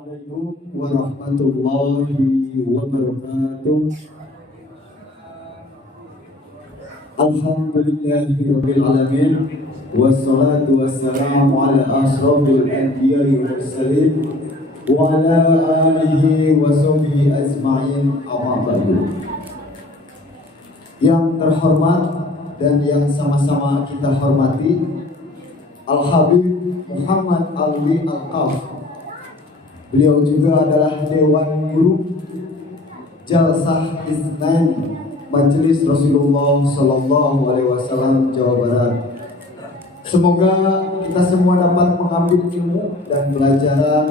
Assalamualaikum warahmatullahi wabarakatuh. Alhamdulillahirabbil alamin wassalatu wassalamu ala asrofil anbiya'i wal mursalin wa ala alihi wa sahbihi ajma'in, amma ba'du. Yang terhormat dan yang sama-sama kita hormati, Al-Habib Muhammad Alwi Al-Qaf. Beliau juga adalah Dewan Guru Jalsah Isnain Majelis Rasulullah Sallallahu Alaihi Wasallam Jawa Barat. Semoga kita semua dapat mengambil ilmu dan pelajaran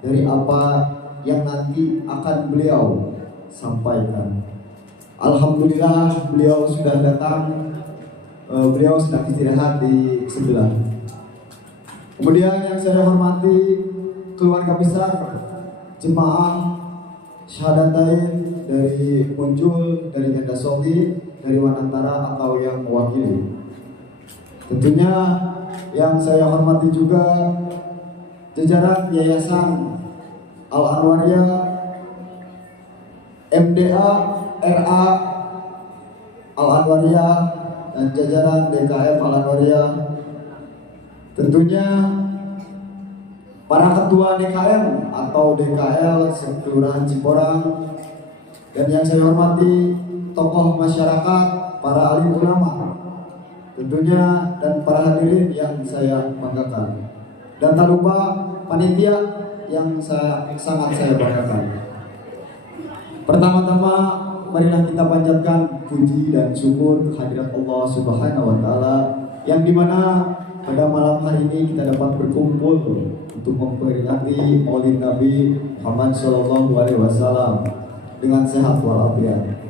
dari apa yang nanti akan beliau sampaikan. Alhamdulillah beliau sudah datang, beliau sedang istirahat di sebelah. Kemudian yang saya hormati keluarga besar jemaah syahadatain dari Muncul, dari Ganda Soli, dari Wanantara atau yang mewakili. Tentunya yang saya hormati juga jajaran Yayasan Al-Anwariyah, MDA, RA Al-Anwariyah, dan jajaran DKM Al-Anwariyah. Tentunya para ketua DKM atau DKL Kelurahan Ciporang, dan yang saya hormati tokoh masyarakat, para alim ulama tentunya, dan para hadirin yang saya banggakan, dan tak lupa panitia yang sangat saya banggakan. Pertama-tama marilah kita panjatkan puji dan syukur kehadirat Allah Subhanahu wa taala yang dimana pada malam hari ini kita dapat berkumpul untuk memperingati Maulid Nabi Muhammad Sallallahu Alaihi Wasallam dengan sehat walafiat.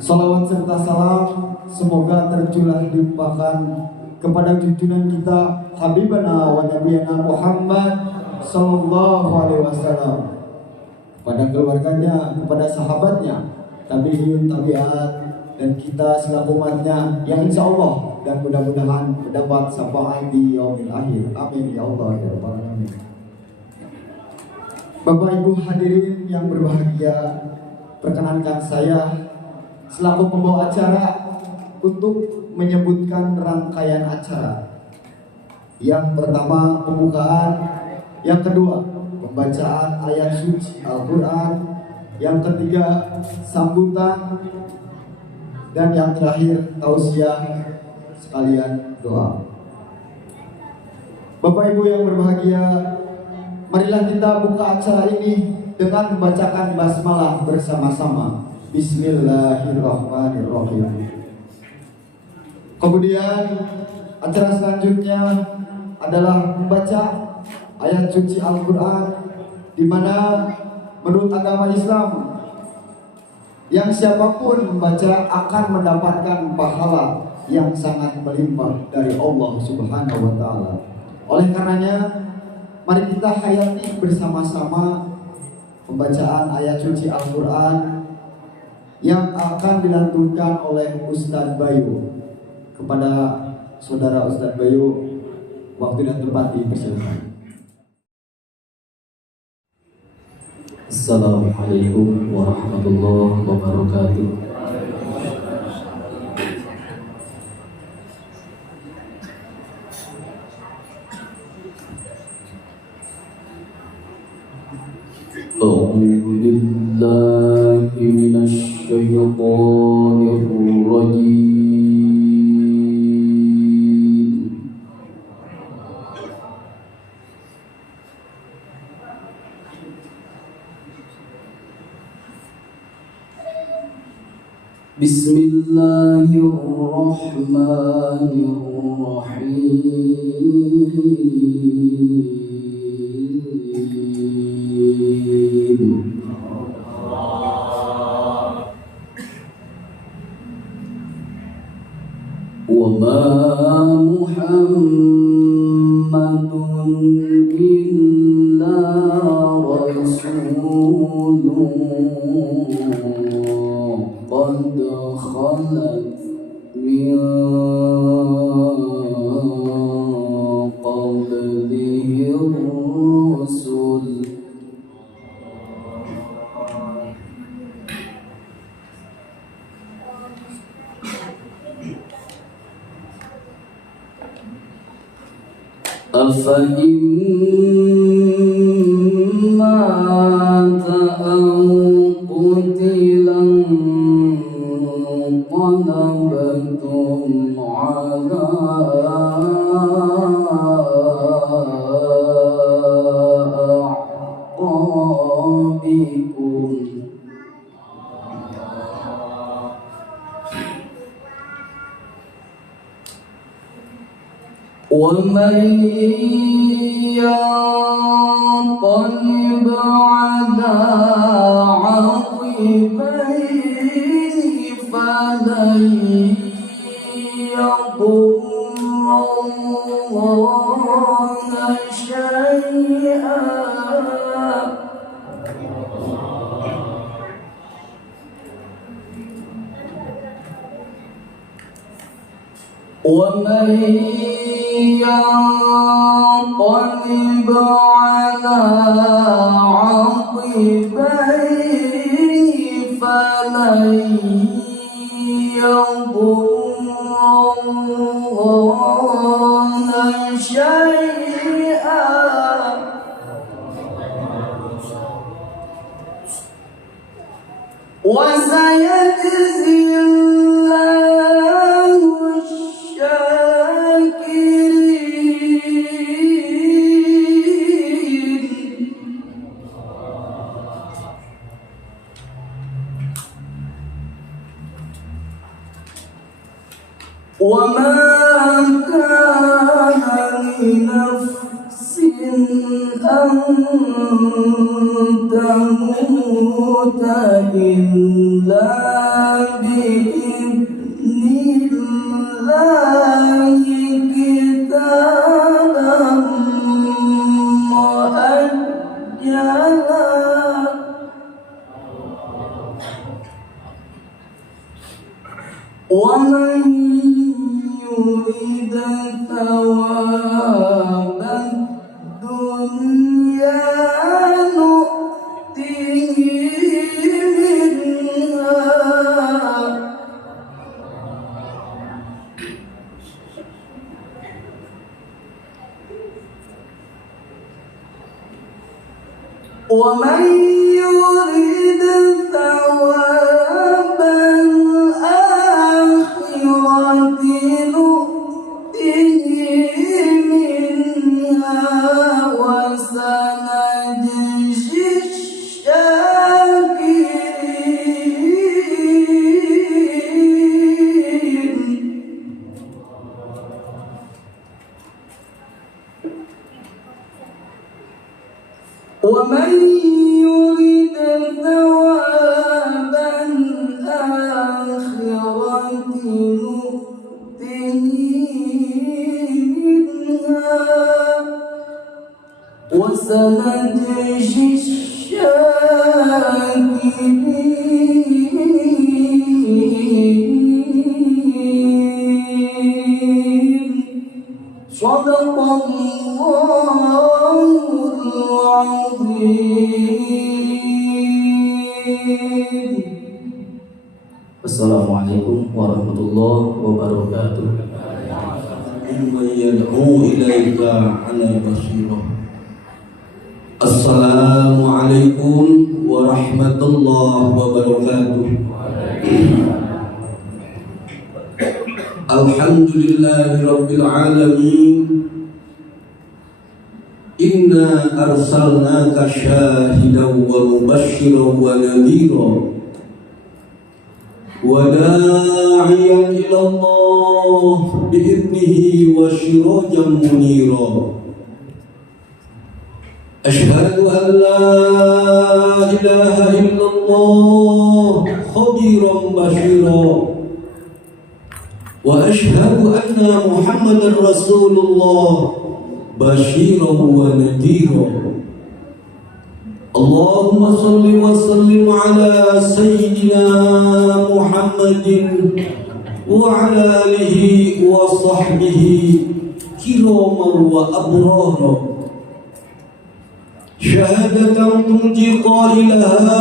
Salawat serta salam semoga tercurah limpahkan kepada junjungan kita Habibana wa Nabiyana Muhammad Sallallahu Alaihi Wasallam, kepada keluarganya, kepada sahabatnya, tabi'in, tabi'at, dan kita selaku umatnya yang insya Allah dan mudah-mudahan mendapat syafaat di yaumil akhir. Amin ya Allah ya Rabbal alamin. Bapak Ibu hadirin yang berbahagia, perkenankan saya selaku pembawa acara untuk menyebutkan rangkaian acara. Yang pertama pembukaan, yang kedua pembacaan ayat suci Al-Quran, yang ketiga sambutan, dan yang terakhir tausiah sekalian doa. Bapak Ibu yang berbahagia, marilah kita buka acara ini dengan membacakan basmalah bersama-sama. Bismillahirrahmanirrahim. Kemudian acara selanjutnya adalah membaca ayat suci Al-Quran, di mana menurut agama Islam yang siapapun membaca akan mendapatkan pahala yang sangat melimpah dari Allah Subhanahu wa taala. Oleh karenanya, mari kita hayati bersama-sama pembacaan ayat suci Al-Quran yang akan dilantunkan oleh Ustadz Bayu. Kepada saudara Ustadz Bayu, waktu dan tempat dipersilakan. Assalamualaikum warahmatullahi wabarakatuh. A'udzu billahi minasy syaithanir rajim. Bismillahirrahmanirrahim. Wa ma Muhammadun illa rasulun qad khalat min qablihi rusul فإما قتلا انقلبتم على أعقابكم ومن ينقلب على عقبيه فلن يضر الله شيئا ومن ينقلب على عقبيه فلن يضر الله شيئا وسيجزي الله الشاكرين وما كان لنفس أن تموت إلا بإذن الله كتابا مؤجلا ومن يريد ثواب الدنيا نؤته منها ومن يريد ثواب الآخرة نؤته منها وسنجزي الشاكرين ومن يريد ثواب الآخرة نؤته منها وسنجزي الشاكرين صدق الله العظيم. Assalamualaikum warahmatullahi wabarakatuh. ممن يدعو إليك على بصيرة. السلام عليكم ورحمة الله وبركاته. الحمد لله رب العالمين. إنا أرسلناك شاهدا ومبشرا ونذيرا وداعيا إلى الله بإذنه وسراجا منيرا. أشهد أن لا إله إلا الله خبيرا بشيرا وأشهد أن محمدا رسول الله بشيرا ونذيرا. اللهم صل وسلم على سيدنا محمد وعلى آله وصحبه كراما وأبرارا. شهادة تنجي قائلها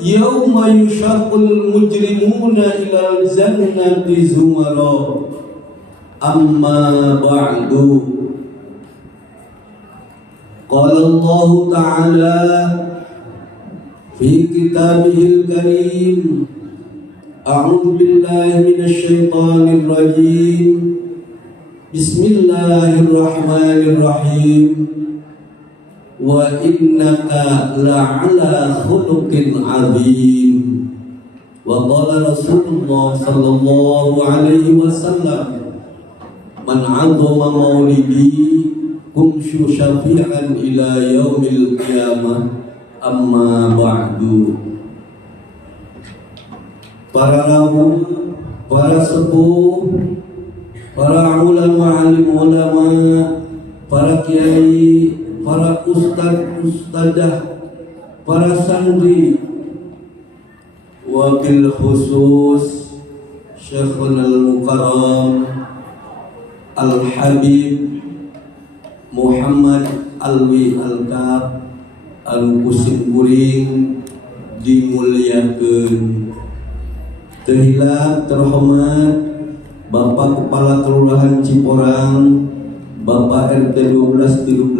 يوم يشق المجرمون إلى الجنة زمرا. أما بعد قال الله تعالى في كتابه الكريم أعوذ بالله من الشيطان الرجيم بسم الله الرحمن الرحيم وإنك لعلى خلق عظيم وقال رسول الله صلى الله عليه وسلم من عظم مولدي كنت شفيعا إلى يوم القيامة أما بعد. Para rabu, para sepuh, para ulama, alim ulama, para kiai, para ustad, ustadzah, para santri, wabil khusus Syekhul Al-Mukarram Al-Habib Muhammad Alwi Al-Kab Al-Kusim Kuring dimuliakeun. Terhilap terhormat Bapak Kepala Kelurahan Ciporang, Bapak RT 1213,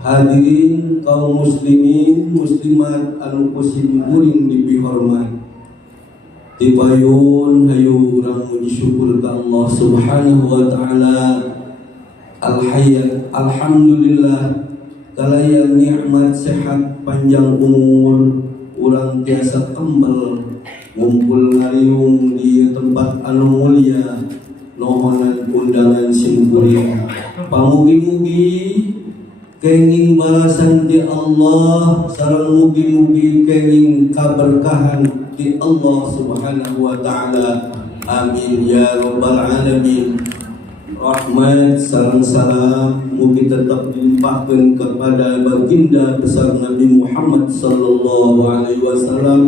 hadirin kaum muslimin muslimat anu kusim kuring dipihormat. Tipayun hayu urang muji syukur ka Allah Subhanahu wa taala. Al-Hayy, alhamdulillah kalayan nikmat sehat panjang umur urang tiasa kembal ngumpul ngariung di tempat anu mulia nohonan undangan simkuring. Pamugi-mugi kenging balasan di Allah sareng mugi-mugi kenging kaberkahan di Allah Subhanahu wa taala. Amin ya rabbal alamin. Rahmat sareng salam mugi tetap dilimpahkeun kepada baginda besar Nabi Muhammad sallallahu alaihi wasallam,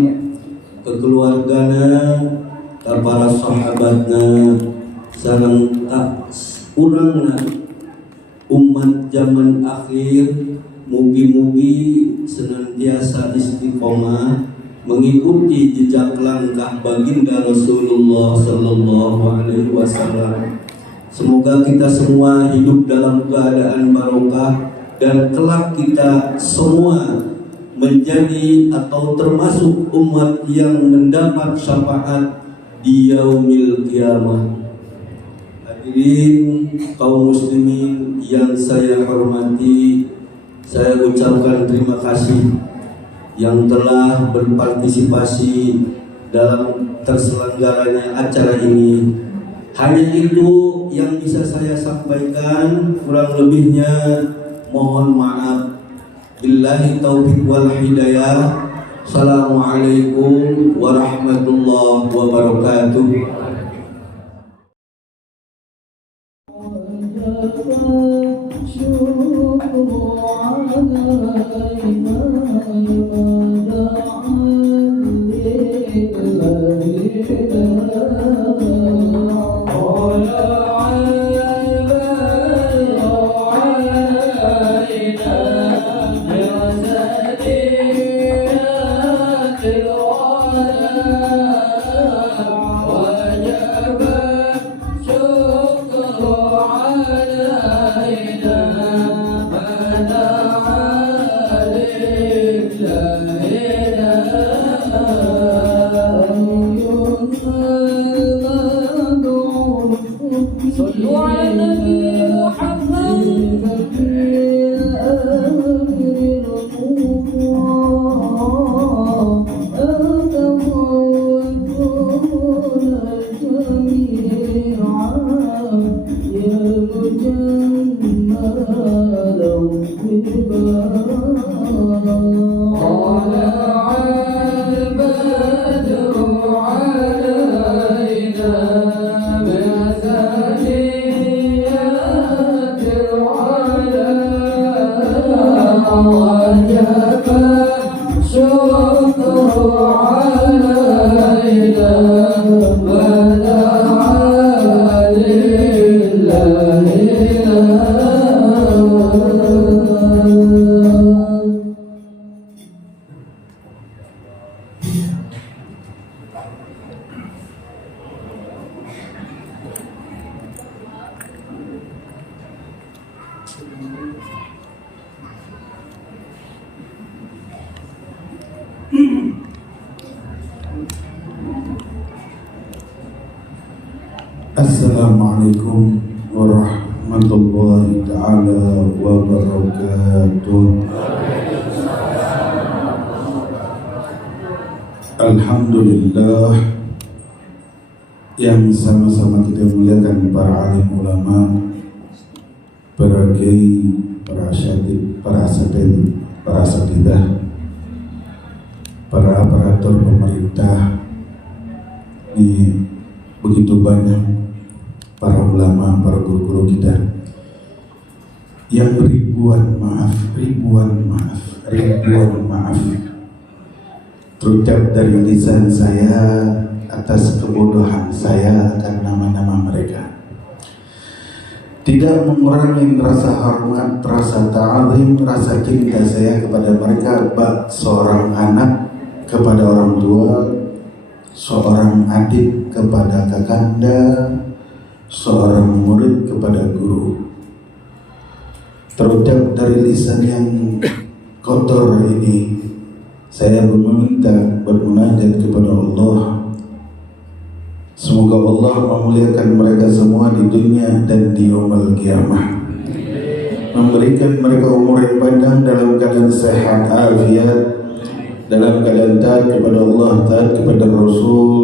ke keluargana, ke para sahabatna, sareng urangna umat zaman akhir. Mugi-mugi senantiasa istiqomah mengikuti jejak langkah baginda Rasulullah sallallahu alaihi wasallam. Semoga kita semua hidup dalam keadaan barokah dan kelak kita semua menjadi atau termasuk umat yang mendapat syafaat di yaumil qiyamah. Hadirin kaum muslimin yang saya hormati, saya ucapkan terima kasih yang telah berpartisipasi dalam terselenggaranya acara ini. Hanya itu yang bisa saya sampaikan, kurang lebihnya mohon maaf. Billahi taufiq wal hidayah. Assalamualaikum warahmatullahi wabarakatuh. Assalamualaikum warahmatullahi ta'ala wabarakatuh. Alhamdulillah yang sama-sama kita muliakan para alim ulama, para kiai, para asyatid, para asatidah, para aparatur pemerintah. Ini begitu banyak para ulama, para guru-guru kita yang ribuan maaf terucap dari lisan saya atas kebodohan saya akan nama-nama mereka. Tidak mengurangi rasa hormat, rasa ta'zim, rasa cinta saya kepada mereka, bak seorang anak kepada orang tua, seorang adik kepada kakanda, seorang murid kepada guru. Terucap dari lisan yang kotor ini, saya meminta bermunajat kepada Allah. Semoga Allah memuliakan mereka semua di dunia dan di yaumul qiyamah, memberikan mereka umur yang panjang dalam keadaan sehat afiat, dalam keadaan taat kepada Allah, taat kepada Rasul,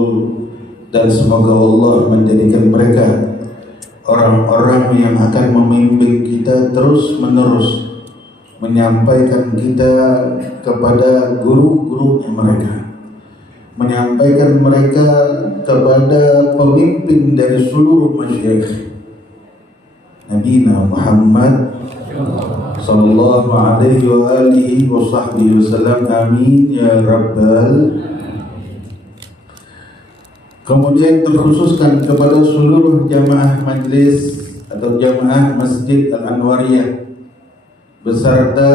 dan semoga Allah menjadikan mereka orang-orang yang akan membimbing kita terus menerus, menyampaikan kita kepada guru-gurunya mereka, menyampaikan mereka kepada pemimpin dari seluruh masyayikh Nabi Muhammad sallallahu alaihi wa alihi wa sahbihi wasallam. Amin ya rabbal. Kemudian terkhususkan kepada seluruh jamaah majlis atau jamaah Masjid Al-Anwariyah beserta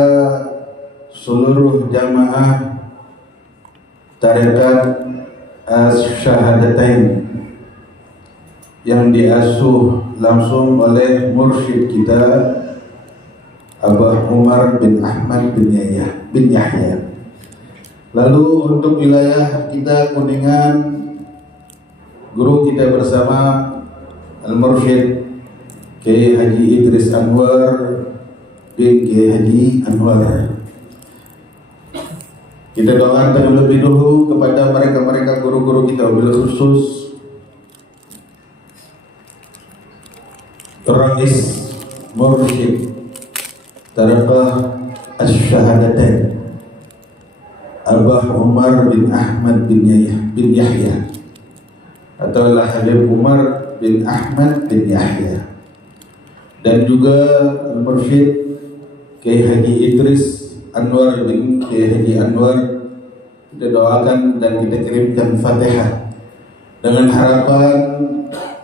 seluruh jamaah Tarekat Asy-Syahadatain yang diasuh langsung oleh mursyid kita Abah Umar bin Ahmad bin Yahya. Lalu untuk wilayah kita Kuningan, guru kita bersama Al-Mursyid Kiai Haji Idris Anwar bin Kiai Haji Anwar. Kita doakan terlebih dahulu kepada mereka-mereka guru-guru kita, wabil khusus Rais Mursyid Tarekat Asy-Syahadatain Abah Umar bin Ahmad bin Yahya atau Habib Umar bin Ahmad bin Yahya, dan juga Mursyid Kiai Haji Idris Anwar bin Kiai Haji Anwar. Kita doakan dan kita kirimkan Fatihah dengan harapan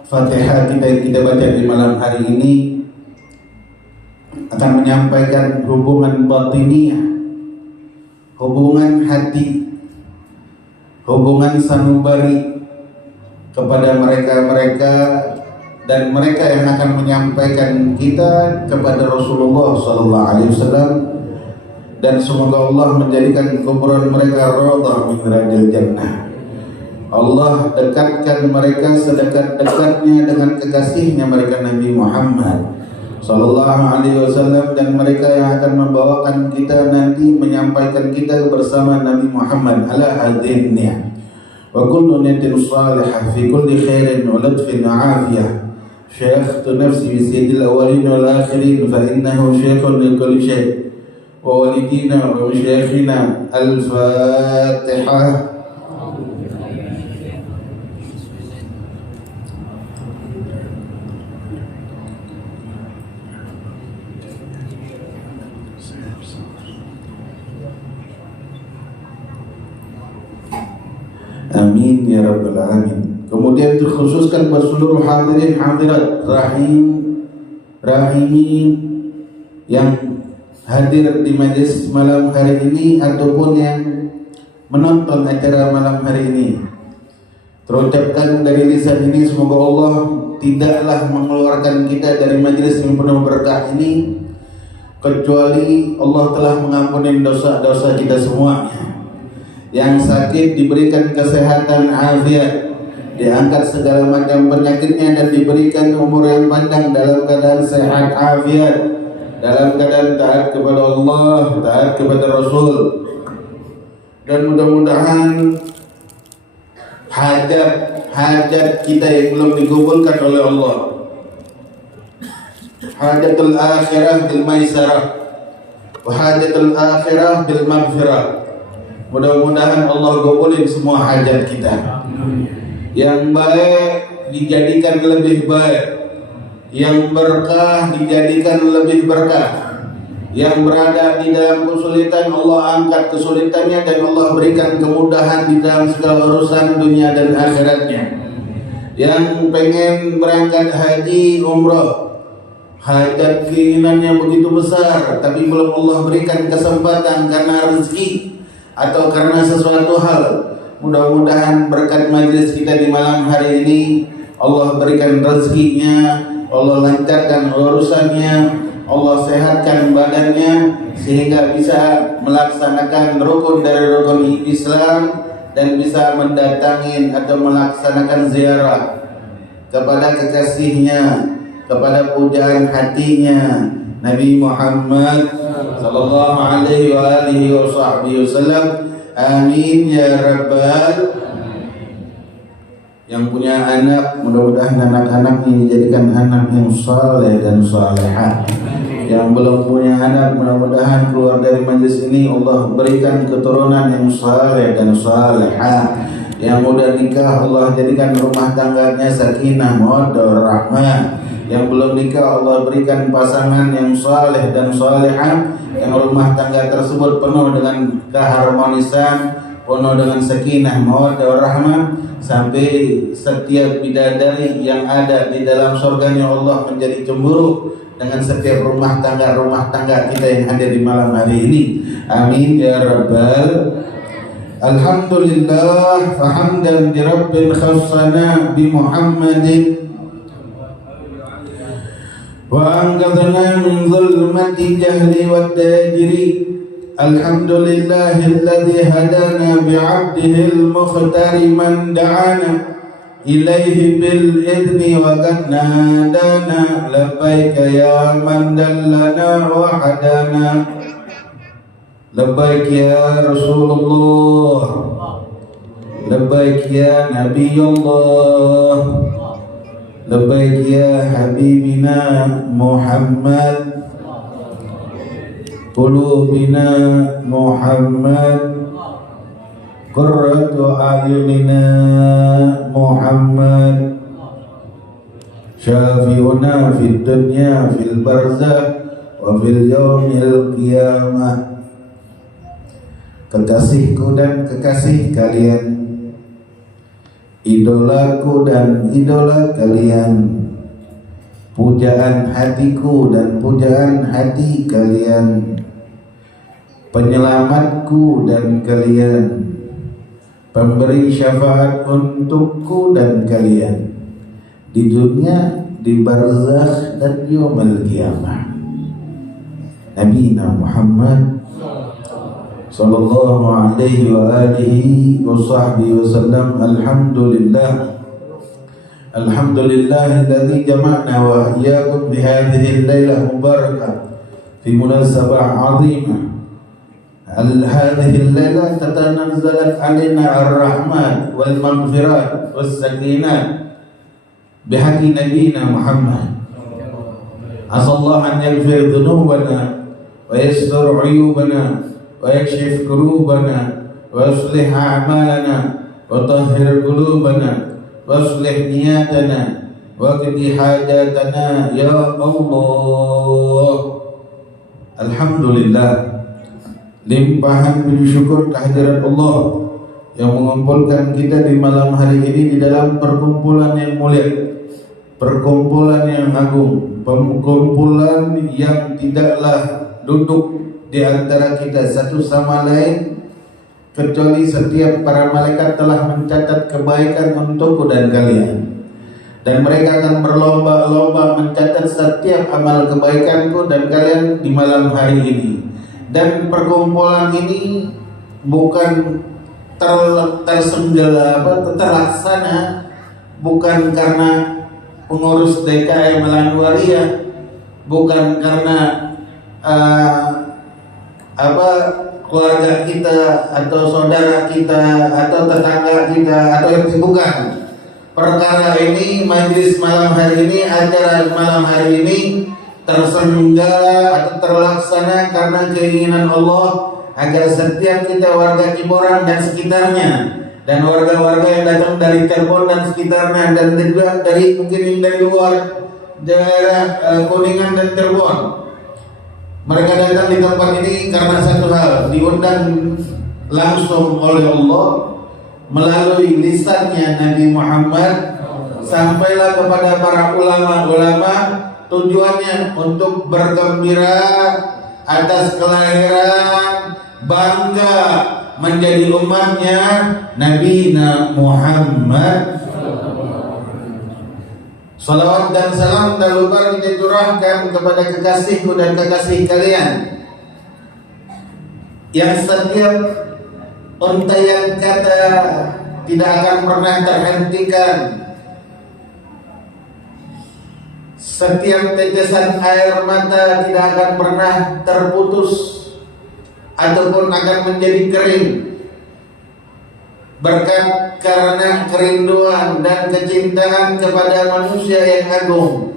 Fatihah kita baca di malam hari ini akan menyampaikan hubungan batiniyah, hubungan hati, hubungan sanubari kepada mereka-mereka dan mereka yang akan menyampaikan kita kepada Rasulullah SAW, dan semoga Allah menjadikan kuburan mereka raudhah min riyadil jannah. Allah dekatkan mereka sedekat-dekatnya dengan kekasihnya mereka Nabi Muhammad SAW, dan mereka yang akan membawakan kita nanti menyampaikan kita bersama Nabi Muhammad ala hadhihi niyyah wa kullu niyatin salihah fi kulli khairin wa ladfin wa afiyah. Syaikh nafsi bi sayyidil awwalin wal akhirin fa innahu syaikhun li kulli syai' wa walidina wa masyayikhina. Al-Fatihah. Amin ya rabbal alamin. Kemudian terkhususkan buat seluruh hadirin hadirat rahimin yang hadir di majlis malam hari ini ataupun yang menonton acara malam hari ini. Terucapkan dari lisan ini, semoga Allah tidaklah mengeluarkan kita dari majlis yang penuh berkah ini kecuali Allah telah mengampuni dosa-dosa kita semuanya. Yang sakit diberikan kesehatan afiat, diangkat segala macam penyakitnya dan diberikan umur yang panjang dalam keadaan sehat afiat, dalam keadaan taat kepada Allah, taat kepada Rasul. Dan mudah-mudahan hajat kita yang belum dikabulkan oleh Allah, hajatul akhirah bil maisarah wa hajatul akhirah bil maghfirah. Mudah-mudahan Allah kabulin semua hajat kita. Yang baik dijadikan lebih baik, yang berkah dijadikan lebih berkah. Yang berada di dalam kesulitan, Allah angkat kesulitannya dan Allah berikan kemudahan di dalam segala urusan dunia dan akhiratnya. Yang pengen berangkat haji, umrah, hajat keinginannya begitu besar, tapi belum Allah berikan kesempatan karena rezeki atau karena sesuatu hal. Mudah-mudahan berkat majlis kita di malam hari ini, Allah berikan rezekinya, Allah lancarkan urusannya, Allah sehatkan badannya sehingga bisa melaksanakan rukun dari rukun Islam dan bisa mendatangi atau melaksanakan ziarah kepada kekasihnya, kepada pujaan hatinya Nabi Muhammad sallallahu alaihi wa alihi wasallam. Amin ya rabbal. Yang punya anak, mudah-mudahan anak-anaknya dijadikan anak yang saleh dan salehah. Yang belum punya anak, mudah-mudahan keluar dari majlis ini Allah berikan keturunan yang saleh dan salehah. Yang udah nikah, Allah jadikan rumah tangganya sakinah, mawaddah, rahmah. Yang belum nikah, Allah berikan pasangan yang saleh dan salehah, yang rumah tangga tersebut penuh dengan keharmonisan, penuh dengan sakinah, mawaddah, rahmah, sampai setiap bidadari yang ada di dalam surganya Allah menjadi cemburu dengan setiap rumah tangga kita yang hadir di malam hari ini. Amin ya rabbal. Alhamdulillah, fahamdan bi rabbil khassana bi Muhammadin wa anqadhna min zulmati jahli wad dajri. Alhamdulillahilladzi hadana bi 'abdihil mukhtari man da'ana ilaihi bil idni wa qad nadana labbaika ya man dallana wa hadana. Labbaik ya Rasulullah, labbaik ya Nabiyullah, labbaik ya Habibina Muhammad, qulubina Muhammad, qurratu a'yunina Muhammad, syafi'una fid dunya fil barzakh wa fil yaumil qiyamah. Kekasihku dan kekasih kalian, idolaku dan idola kalian, pujaan hatiku dan pujaan hati kalian, penyelamatku dan kalian, pemberi syafaat untukku dan kalian di dunia, di barzakh dan yaumil qiyamah. Nabi Muhammad sallallahu alaihi wa alihi wa sahbihi wa sallam. Alhamdulillah, alhamdulillahilladzi jama'na wa iyyakum bi hadhihi al-lailah mubarakah fi munasabah 'azimah. Hadhihi al-lailah tatanazzalat 'alaina ar-rahmat wal maghfirat was sakinah bihaqqi nabiyina Muhammad. Asallahu an yaghfir dhunubana wa yastur 'uyubana wa yakshif qulubana wa yuslih a'malana wa tahhir qulubana wa yuslih niyatana wa qdi hajatana ya Allah. Alhamdulillah, limpahan puji syukur kehadirat Allah yang mengumpulkan kita di malam hari ini di dalam perkumpulan yang mulia, perkumpulan yang agung, perkumpulan yang tidaklah duduk di antara kita satu sama lain kecuali setiap para malaikat telah mencatat kebaikan untukku dan kalian. dan mereka akan berlomba-lomba mencatat setiap amal kebaikanku dan kalian di malam hari ini. Dan perkumpulan ini bukan terlaksana bukan karena pengurus DKM Melanwaria, bukan karena keluarga kita atau saudara kita atau tetangga kita atau yang bukan. Perkara ini, majelis malam hari ini, acara malam hari ini terselenggara atau terlaksana karena keinginan Allah agar setiap kita warga Ciborang dan sekitarnya dan warga-warga yang datang dari Cirebon dan sekitarnya dan juga dari mungkin dari luar daerah Kuningan dan Cirebon, mereka datang di tempat ini karena satu hal, diundang langsung oleh Allah melalui lisannya Nabi Muhammad, sampailah kepada para ulama-ulama, tujuannya untuk bergembira atas kelahiran, bangga menjadi umatnya Nabi Muhammad. Salawat dan salam tak lupa kita curahkan kepada kekasihku dan kekasih kalian yang setiap untaian kata tidak akan pernah terhentikan, setiap tetesan air mata tidak akan pernah terputus ataupun akan menjadi kering berkat karena kerinduan dan kecintaan kepada manusia yang agung,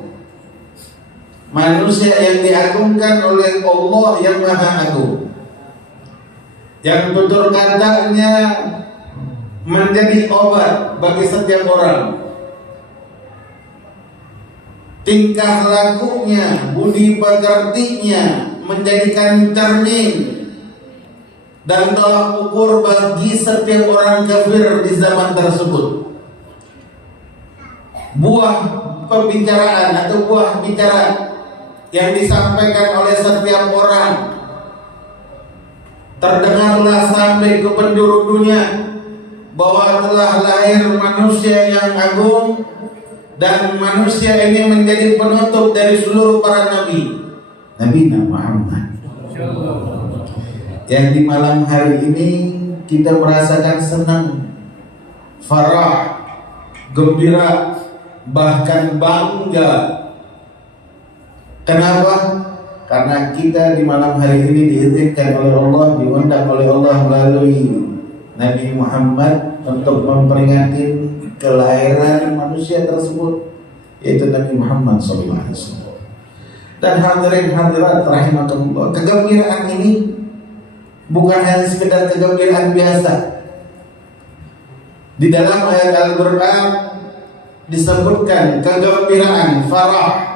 manusia yang diagungkan oleh Allah yang Maha Agung, yang tutur katanya menjadi obat bagi setiap orang, tingkah lakunya, budi pekertinya menjadikan cermin dan tolak ukur bagi setiap orang kafir di zaman tersebut. Buah pembicaraan atau buah bicara yang disampaikan oleh setiap orang terdengarlah sampai ke penjuru dunia bahwa telah lahir manusia yang agung dan manusia ini menjadi penutup dari seluruh para nabi, Nabi Muhammad. Yang di malam hari ini kita merasakan senang, farah, gembira, bahkan bangga. Kenapa? Karena kita di malam hari ini diizinkan oleh Allah, diundang oleh Allah melalui Nabi Muhammad untuk memperingati kelahiran manusia tersebut, yaitu Nabi Muhammad SAW. Dan hadirin hadirat rahimakumullah, kegembiraan ini bukan hanya sekedar kegembiraan biasa. Di dalam ayat Al-Quran disebutkan kegembiraan, farah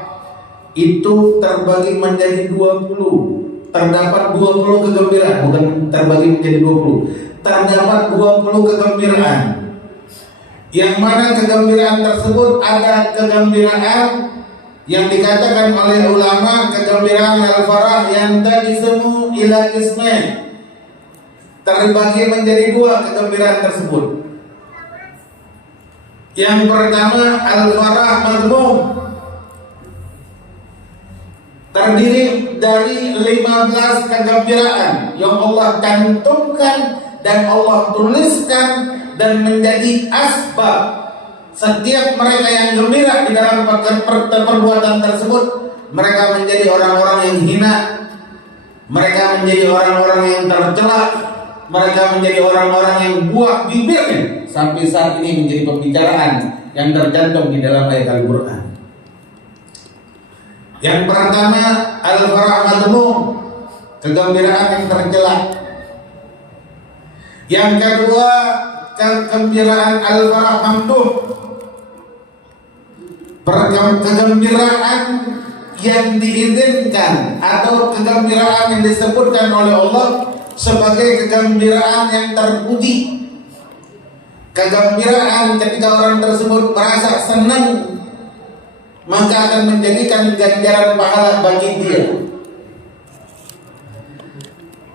itu terbagi menjadi 20. Terdapat 20 kegembiraan, bukan terbagi menjadi 20. Terdapat 20 kegembiraan. Yang mana kegembiraan tersebut ada kegembiraan yang dikatakan oleh ulama kegembiraan al-farah yang tajismu ila ismain, terbagi menjadi 2 kegembiraan tersebut. Yang pertama al-farah madmum, terdiri dari 15 kegembiraan yang Allah cantumkan dan Allah tuliskan dan menjadi asbab setiap mereka yang gembira di dalam perbuatan tersebut. Mereka menjadi orang-orang yang hina, mereka menjadi orang-orang yang tercela, mereka menjadi orang-orang yang buah bibirnya sampai saat ini menjadi pembicaraan yang tercantum di dalam ayat Al-Quran. Yang pertama al-farah madmum, kegembiraan yang tercela. Yang kedua kegembiraan al-farah mamduh, kegembiraan yang diizinkan atau kegembiraan yang disebutkan oleh Allah sebagai kegembiraan yang terpuji. Kegembiraan ketika orang tersebut merasa senang, maka akan menjadikan ganjaran pahala bagi dia.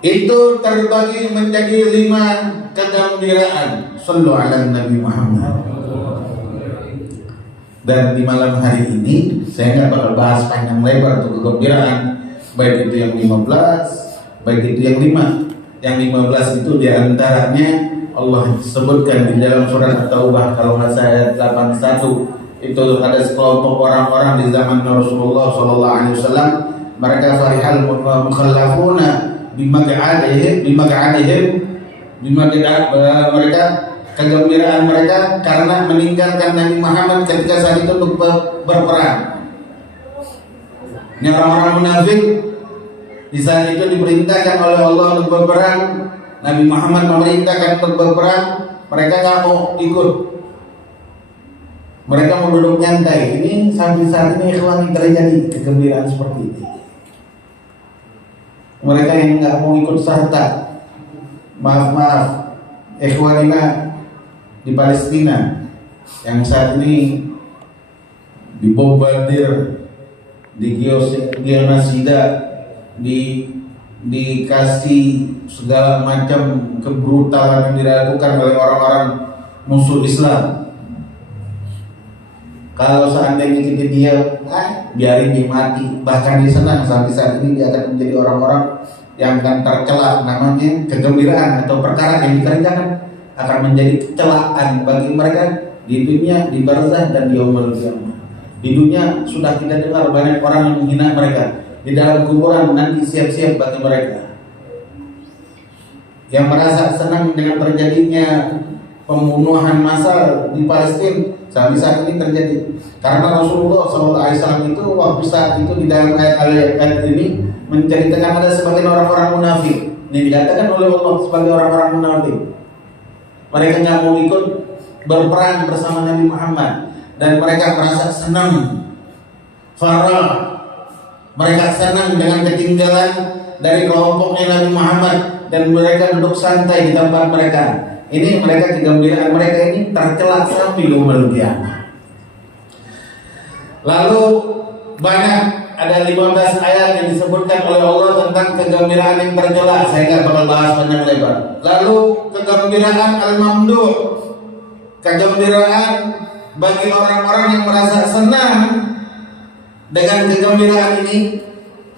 Itu terbagi menjadi 5 kegembiraan. Sallu ala Nabi Muhammad. Dan di malam hari ini saya nggak bakal bahas panjang lebar untuk kegembiraan, baik itu yang 15, baik itu yang 5. Yang 15 itu diantaranya Allah sebutkan di dalam surat At-Taubah, kalau nggak salah ayat 81. Itu ada sekelompok orang-orang di zaman Rasulullah SAW. Mereka farihal mukhallafuna mereka kegembiraan mereka karena meninggalkan Nabi Muhammad ketika saat itu untuk berperang. Ini orang-orang munafik di saat itu diperintahkan oleh Allah untuk berperang. Nabi Muhammad memerintahkan untuk berperang, mereka nggak mau ikut. Mereka mau duduk nyantai. Ini sampai saat ini ikhwan terjadi kegembiraan seperti ini. Mereka yang nggak mau ikut serta, maaf, ikhwanina di Palestina yang saat ini dibombardir, geonosida, dikasih segala macam kebrutalan yang dilakukan oleh orang-orang musuh Islam. Kalau seandainya kita diam, biarin dia mati. Bahkan dia senang sampai saat ini dia akan menjadi orang-orang yang akan tercela. Namanya kegembiraan atau perkara yang dikerjakan akan menjadi celaan bagi mereka di dunia, di barzah dan di yaumul qiyamah. Di dunia sudah kita dengar banyak orang yang menghina mereka. Di dalam kuburan nanti siap-siap bagi mereka. Yang merasa senang dengan terjadinya pembunuhan massal di Palestina sampai saat ini terjadi karena Rasulullah SAW itu waktu saat itu di dalam ayat ini menceritakan ada sebagian orang-orang munafik. Ini dikatakan oleh Allah sebagai orang-orang munafik. Mereka nggak mau ikut berperang bersama Nabi Muhammad dan mereka merasa senang, farah. Mereka senang dengan ketinggalan dari kelompoknya Nabi Muhammad dan mereka duduk santai di tempat mereka. Ini mereka kegembiraan mereka ini tercela sampai yaumul qiyamah. Lalu banyak ada 15 ayat yang disebutkan oleh Allah tentang kegembiraan yang tercela. Saya nggak bakal bahas panjang lebar. Lalu kegembiraan al-mamduh, kegembiraan bagi orang-orang yang merasa senang dengan kegembiraan ini,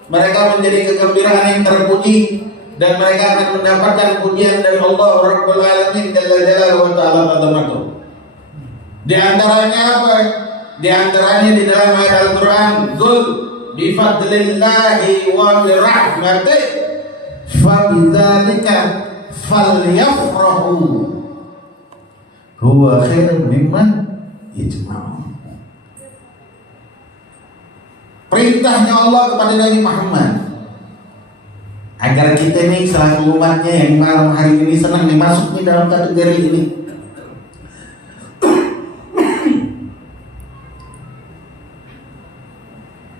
mereka menjadi kegembiraan yang terpuji. Dan mereka akan mendapatkan pujian dari Allah Rabbul Alamin Jalla Jalaluhu wa Ta'ala Azamatuh. Di antaranya apa? Di antaranya di dalam ayat Al-Quran, Qul bifadlillahi wa birahmatih fabidzalika falyafrahu huwa khairun mimma yajma'un. Perintahnya Allah kepada Nabi Muhammad agar kita ini selaku umatnya yang malam hari ini senang masuk di dalam kategori ini.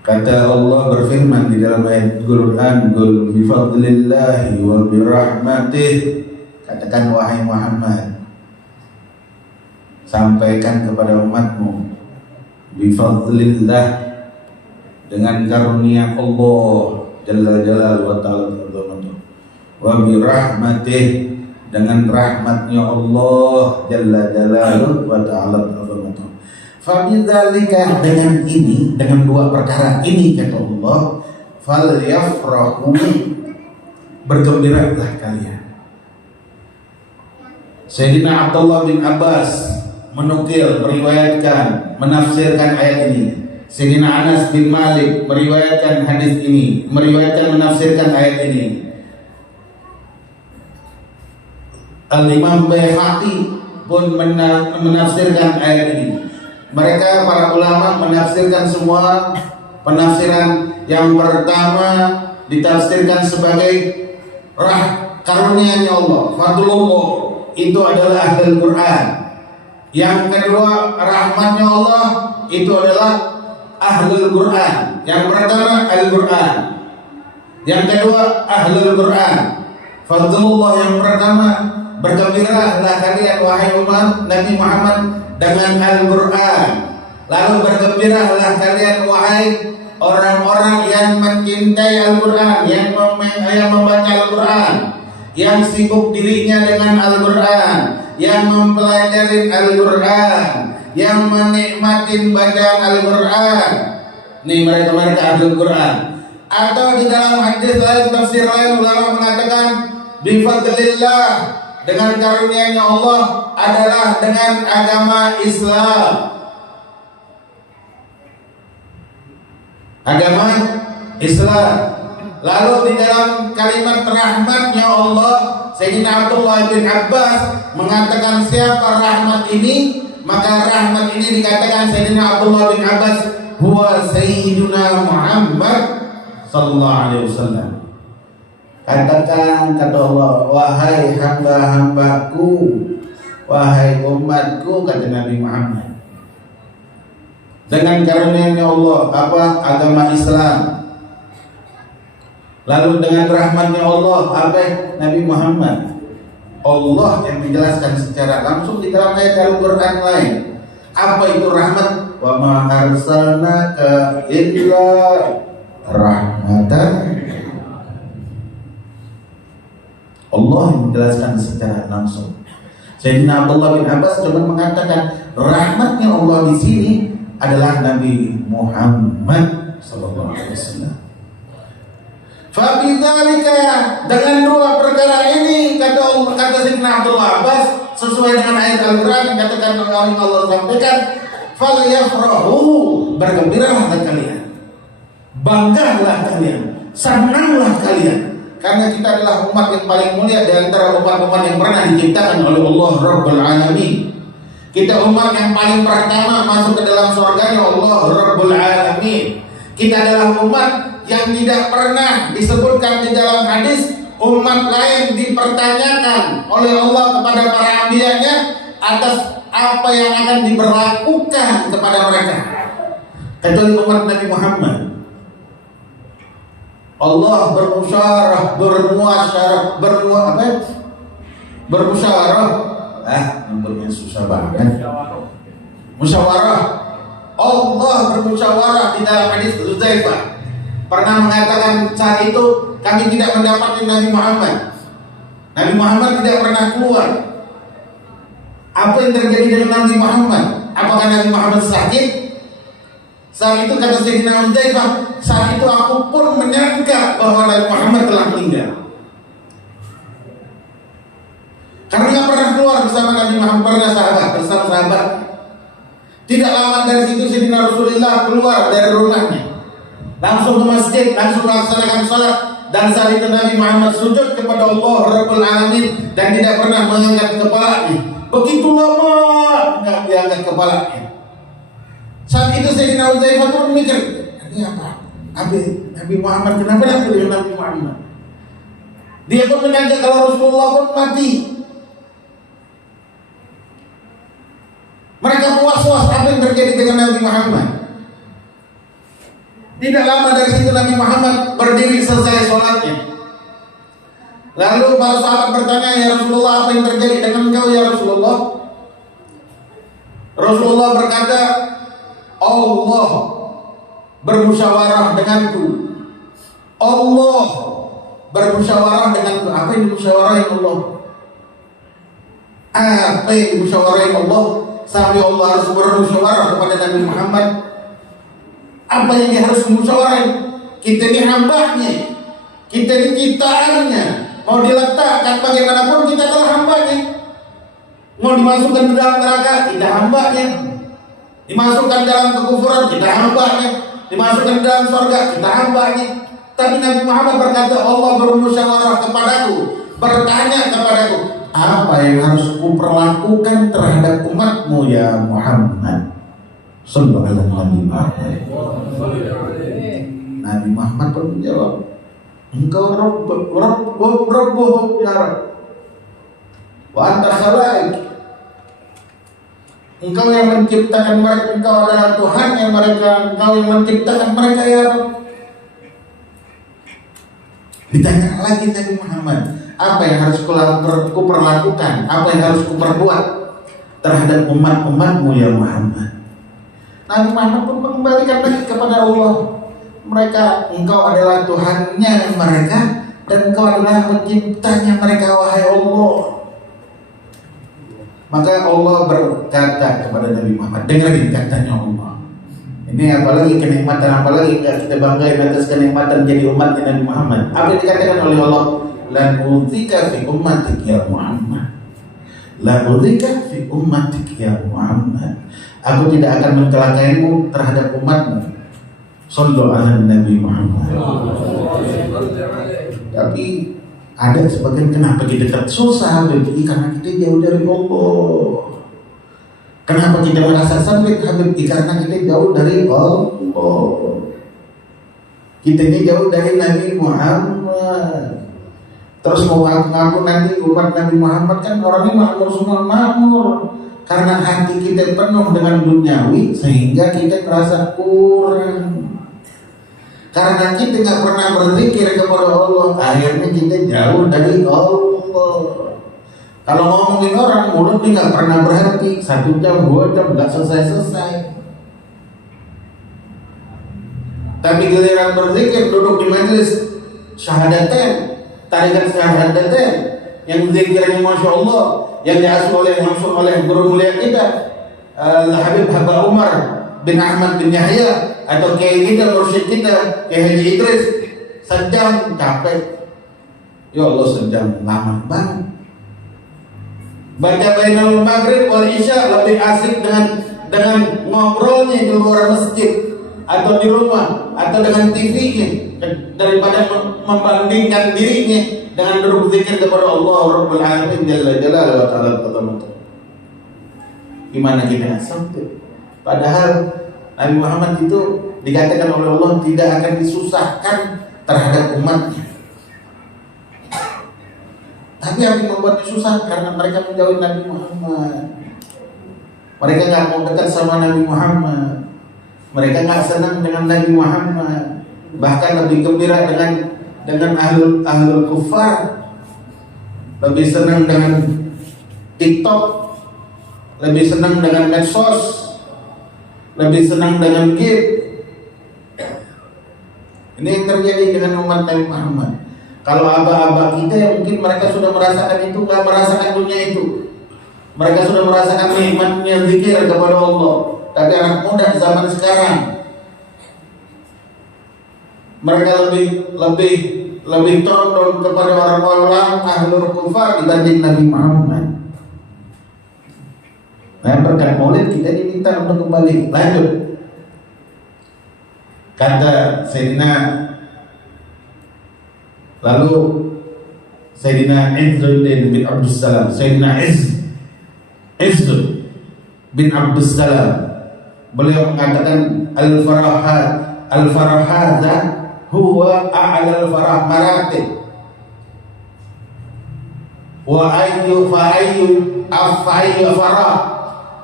Kata Allah berfirman di dalam ayat Al-Quran, Qul bifadlillahi wa birahmatih. Katakan wahai Muhammad, sampaikan kepada umatmu, bifadlillah, dengan karunia Allah Jalla Jalaluhu wa Ta'ala Azamatuh, wa birahmatih, dengan rahmatnya Allah Jalla Jalaluhu wa Ta'ala Azamatuh. Fabidzalika, dengan ini, dengan dua perkara ini kata Allah, falyafrahu, bergembiralah kalian. Sayyidina Abdullah bin Abbas menukil, meriwayatkan, menafsirkan ayat ini. Sayyidina Anas bin Malik meriwayatkan hadis ini, meriwayatkan menafsirkan ayat ini. Al-Imam Baihaqi pun menafsirkan ayat ini. Mereka para ulama menafsirkan semua penafsiran. Yang pertama ditafsirkan sebagai karunia-Nya Allah, fadlullah, itu adalah ahlul Quran. Yang kedua rahmatnya Allah, itu adalah ahlul Quran. Yang pertama Al-Quran, yang kedua ahlul Quran. Fadlullah yang pertama, bergembiralah kalian wahai umat Nabi Muhammad dengan Al-Quran. Lalu bergembiralah kalian wahai orang-orang yang mencintai Al-Quran, yang membaca Al-Quran, yang sibuk dirinya dengan Al-Quran, yang mempelajari Al-Quran, yang menikmatin bacaan Al-Quran. Nih mereka ahli Quran. Atau di dalam hadis lain, tafsir lain, ulama mengatakan bifadlillah, dengan karunia-Nya Allah adalah dengan agama Islam. Agama Islam. Lalu di dalam kalimat rahmat-Nya Allah, Sayyidina Abdullah bin Abbas mengatakan siapa rahmat ini, maka rahmat ini dikatakan Sayyidina Abdullah bin Abbas huwa Sayyiduna Muhammad sallallahu alaihi wasallam. Katakan, kata Allah, wahai hamba-hambaku, wahai umatku, kata Nabi Muhammad, dengan karunia-Nya Allah apa? Agama Islam. Lalu dengan rahmatnya Allah apa? Nabi Muhammad. Allah yang menjelaskan secara langsung di dalam ayat Al-Quran lain. Apa itu rahmat? Wa ma arsalnaka illa rahmatan. Allah yang menjelaskan secara langsung. Sayyidina Abdullah bin Abbas cuma mengatakan rahmatnya Allah di sini adalah Nabi Muhammad sallallahu alaihi wasallam. Fabidzalika, dengan dua perkara ini kata Sayyidina Abdullah Abbas sesuai dengan ayat Al-Qur'an dikatakan oleh Allah sampaikan, falyafrahu, bergembiralah kalian, banggalah kalian, senanglah kalian, karena kita adalah umat yang paling mulia di antara umat-umat yang pernah diciptakan oleh Allah Rabbul Alamin. Kita umat yang paling pertama masuk ke dalam surganya Allah Rabbul Alamin. Kita adalah umat yang tidak pernah disebutkan di dalam hadis umat lain dipertanyakan oleh Allah kepada para anbiya-Nya atas apa yang akan diberlakukan kepada mereka, kecuali umat Nabi Muhammad. Allah bermusyawarah, bermusyawarah. Nomornya susah banget. Musyawarah. Allah bermusyawarah di dalam hadis Hudzaifah. Pernah mengatakan saat itu kami tidak mendapati Nabi Muhammad. Nabi Muhammad tidak pernah keluar. Apa yang terjadi dengan Nabi Muhammad? Apakah Nabi Muhammad sakit? Saat itu kata Sayyidina Hudzaifah, saat itu aku pun menyangka bahwa Nabi Muhammad telah meninggal. Karena tidak pernah keluar bersama Nabi Muhammad, pernah bersama sahabat. Tidak lama dari situ Sayyidina Rasulullah keluar dari rumahnya, langsung ke masjid, langsung melaksanakan salat. Dan saat itu Nabi Muhammad sujud kepada Allah Rabbul Alamin dan tidak pernah mengangkat kepalanya. Begitu lama tidak diangkat kepalanya. Saat itu Sayyidina Hudzaifah pun mikir, ini apa? Nabi Muhammad, kenapa tidak pilih Nabi Muhammad? Dia pun menyangka kalau Rasulullah pun mati. Mereka puas-puas apa yang terjadi dengan Nabi Muhammad. Tidak lama dari situ Nabi Muhammad berdiri selesai sholatnya. Lalu para sahabat bertanya, ya Rasulullah, apa yang terjadi dengan engkau ya Rasulullah? Rasulullah berkata, Allah bermusyawarah denganku. Allah bermusyawarah denganku. Apa yang dimusyawarahi Allah? Apa yang dimusyawarahi Allah? Sampai Allah harus bermusyawarah kepada Nabi Muhammad. Apa yang dia harus musyawarah? Kita ini hambanya, kita ini ciptaannya. Mau diletakkan bagaimanapun kita adalah hambanya. Mau dimasukkan ke dalam neraka, kita hambanya. Dimasukkan dalam kekufuran, kita hambanya. Dimasukkan dalam surga, kita hambanya. Tapi Nabi Muhammad berkata, Allah bermusyawarah kepadaku, bertanya kepadaku, apa yang harus kuperlakukan terhadap umatmu ya Muhammad? Sallallahu alaihi wasallam. Nabi Muhammad pun menjawab, engkau Rabbuhum ya Rabb, wa anta khalaik. Engkau yang menciptakan mereka, engkau adalah Tuhan yang mereka, engkau yang menciptakan mereka ya Rabb. Ditanya lagi Nabi Muhammad, apa yang harus kuperlakukan, apa yang harus kuperbuat terhadap umat-umatmu ya Muhammad? Nabi Muhammad pun mengembalikan lagi kepada Allah. Mereka, engkau adalah Tuhannya mereka dan engkau adalah penciptanya mereka, wahai Allah. Maka Allah berkata kepada Nabi Muhammad, dengerin katanya Allah. Ini apalagi kenikmatan, apalagi kita banggain atas kenikmatan jadi umat Nabi Muhammad. Apa yang dikatakan oleh Allah? Lan udzika fi ummatik ya Muhammad. La udzika fi ummatik ya Muhammad. Aku tidak akan mencelakaimu terhadap umatmu. Sallu ala Nabi Muhammad. Tapi ada sebagian kenapa kita susah Habib? Karena kita jauh dari Allah. Kenapa kita merasa sampai Habib? Karena kita jauh dari Allah. Kita ini jauh dari Nabi Muhammad. Terus mau ngaku nanti umat Nabi Muhammad kan orangnya makmur semua makmur. Karena hati kita penuh dengan duniawi sehingga kita merasa kurang. Karena kita nggak pernah berzikir kepada Allah, akhirnya kita jauh dari Allah. Kalau ngomongin orang, mulutnya nggak pernah berhenti, 1 jam, 2 jam nggak selesai. Tapi giliran berzikir, duduk di majelis syahadatain, tarikan syahadatain, yang zikirnya masya Allah, yang diasuh langsung oleh guru mulia kita, Habib Haba Umar bin Ahmad bin Yahya, atau kayak kita, mursyid kita, kayak Haji Idris, sejam capek. Ya Allah, sejam lama banget. Baca bainal maghrib wal isya lebih asik dengan ngobrolnya di luar masjid atau di rumah atau dengan TV-nya daripada membandingkan dirinya dengan duduk zikir kepada Allah Rabbul Alamin Jalla Jalaluhu wa Ta'ala. Gimana kita sampai? Padahal Nabi Muhammad itu dikatakan oleh Allah tidak akan disusahkan terhadap umatnya. Tapi yang membuat susah karena mereka menjauhi Nabi Muhammad. Mereka nggak mau dekat sama Nabi Muhammad. Mereka nggak senang dengan Nabi Muhammad. Bahkan lebih gembira dengan ahlul kufar. Lebih senang dengan TikTok. Lebih senang dengan medsos. Lebih senang dengan game. Ini yang terjadi dengan umat Nabi Muhammad. Kalau abah-abah kita yang mungkin mereka sudah merasakan itu, nggak merasakan dunia itu. Mereka sudah merasakan nikmatnya zikir kepada Allah. Tapi anak muda zaman sekarang, mereka lebih condong kepada orang-orang ahlul kufar dibanding Nabi Muhammad. Nah, berkat Maulid kita diminta untuk kembali. Lanjut. Kata Sayyidina, lalu Sayyidina Izzuddin bin Abdussalam, Sayyidina Izz bin Abdussalam, beliau mengatakan al-farahadha huwa a'la al-farah maratib wa ayyu farah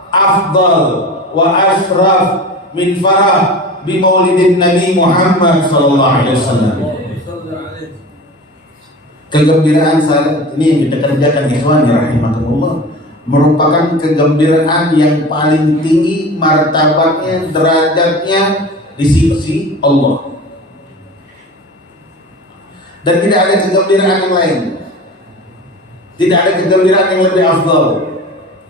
afdal wa ashraf min farah bi maulidin Nabi Muhammad sallallahu alaihi wasallam. Kegembiraan saat ini yang kita kerjakan ikhwan rahimakumullah merupakan kegembiraan yang paling tinggi martabatnya, derajatnya di sisi Allah. Dan tidak ada kegembiraan yang lain. Tidak ada kegembiraan yang lebih afdal.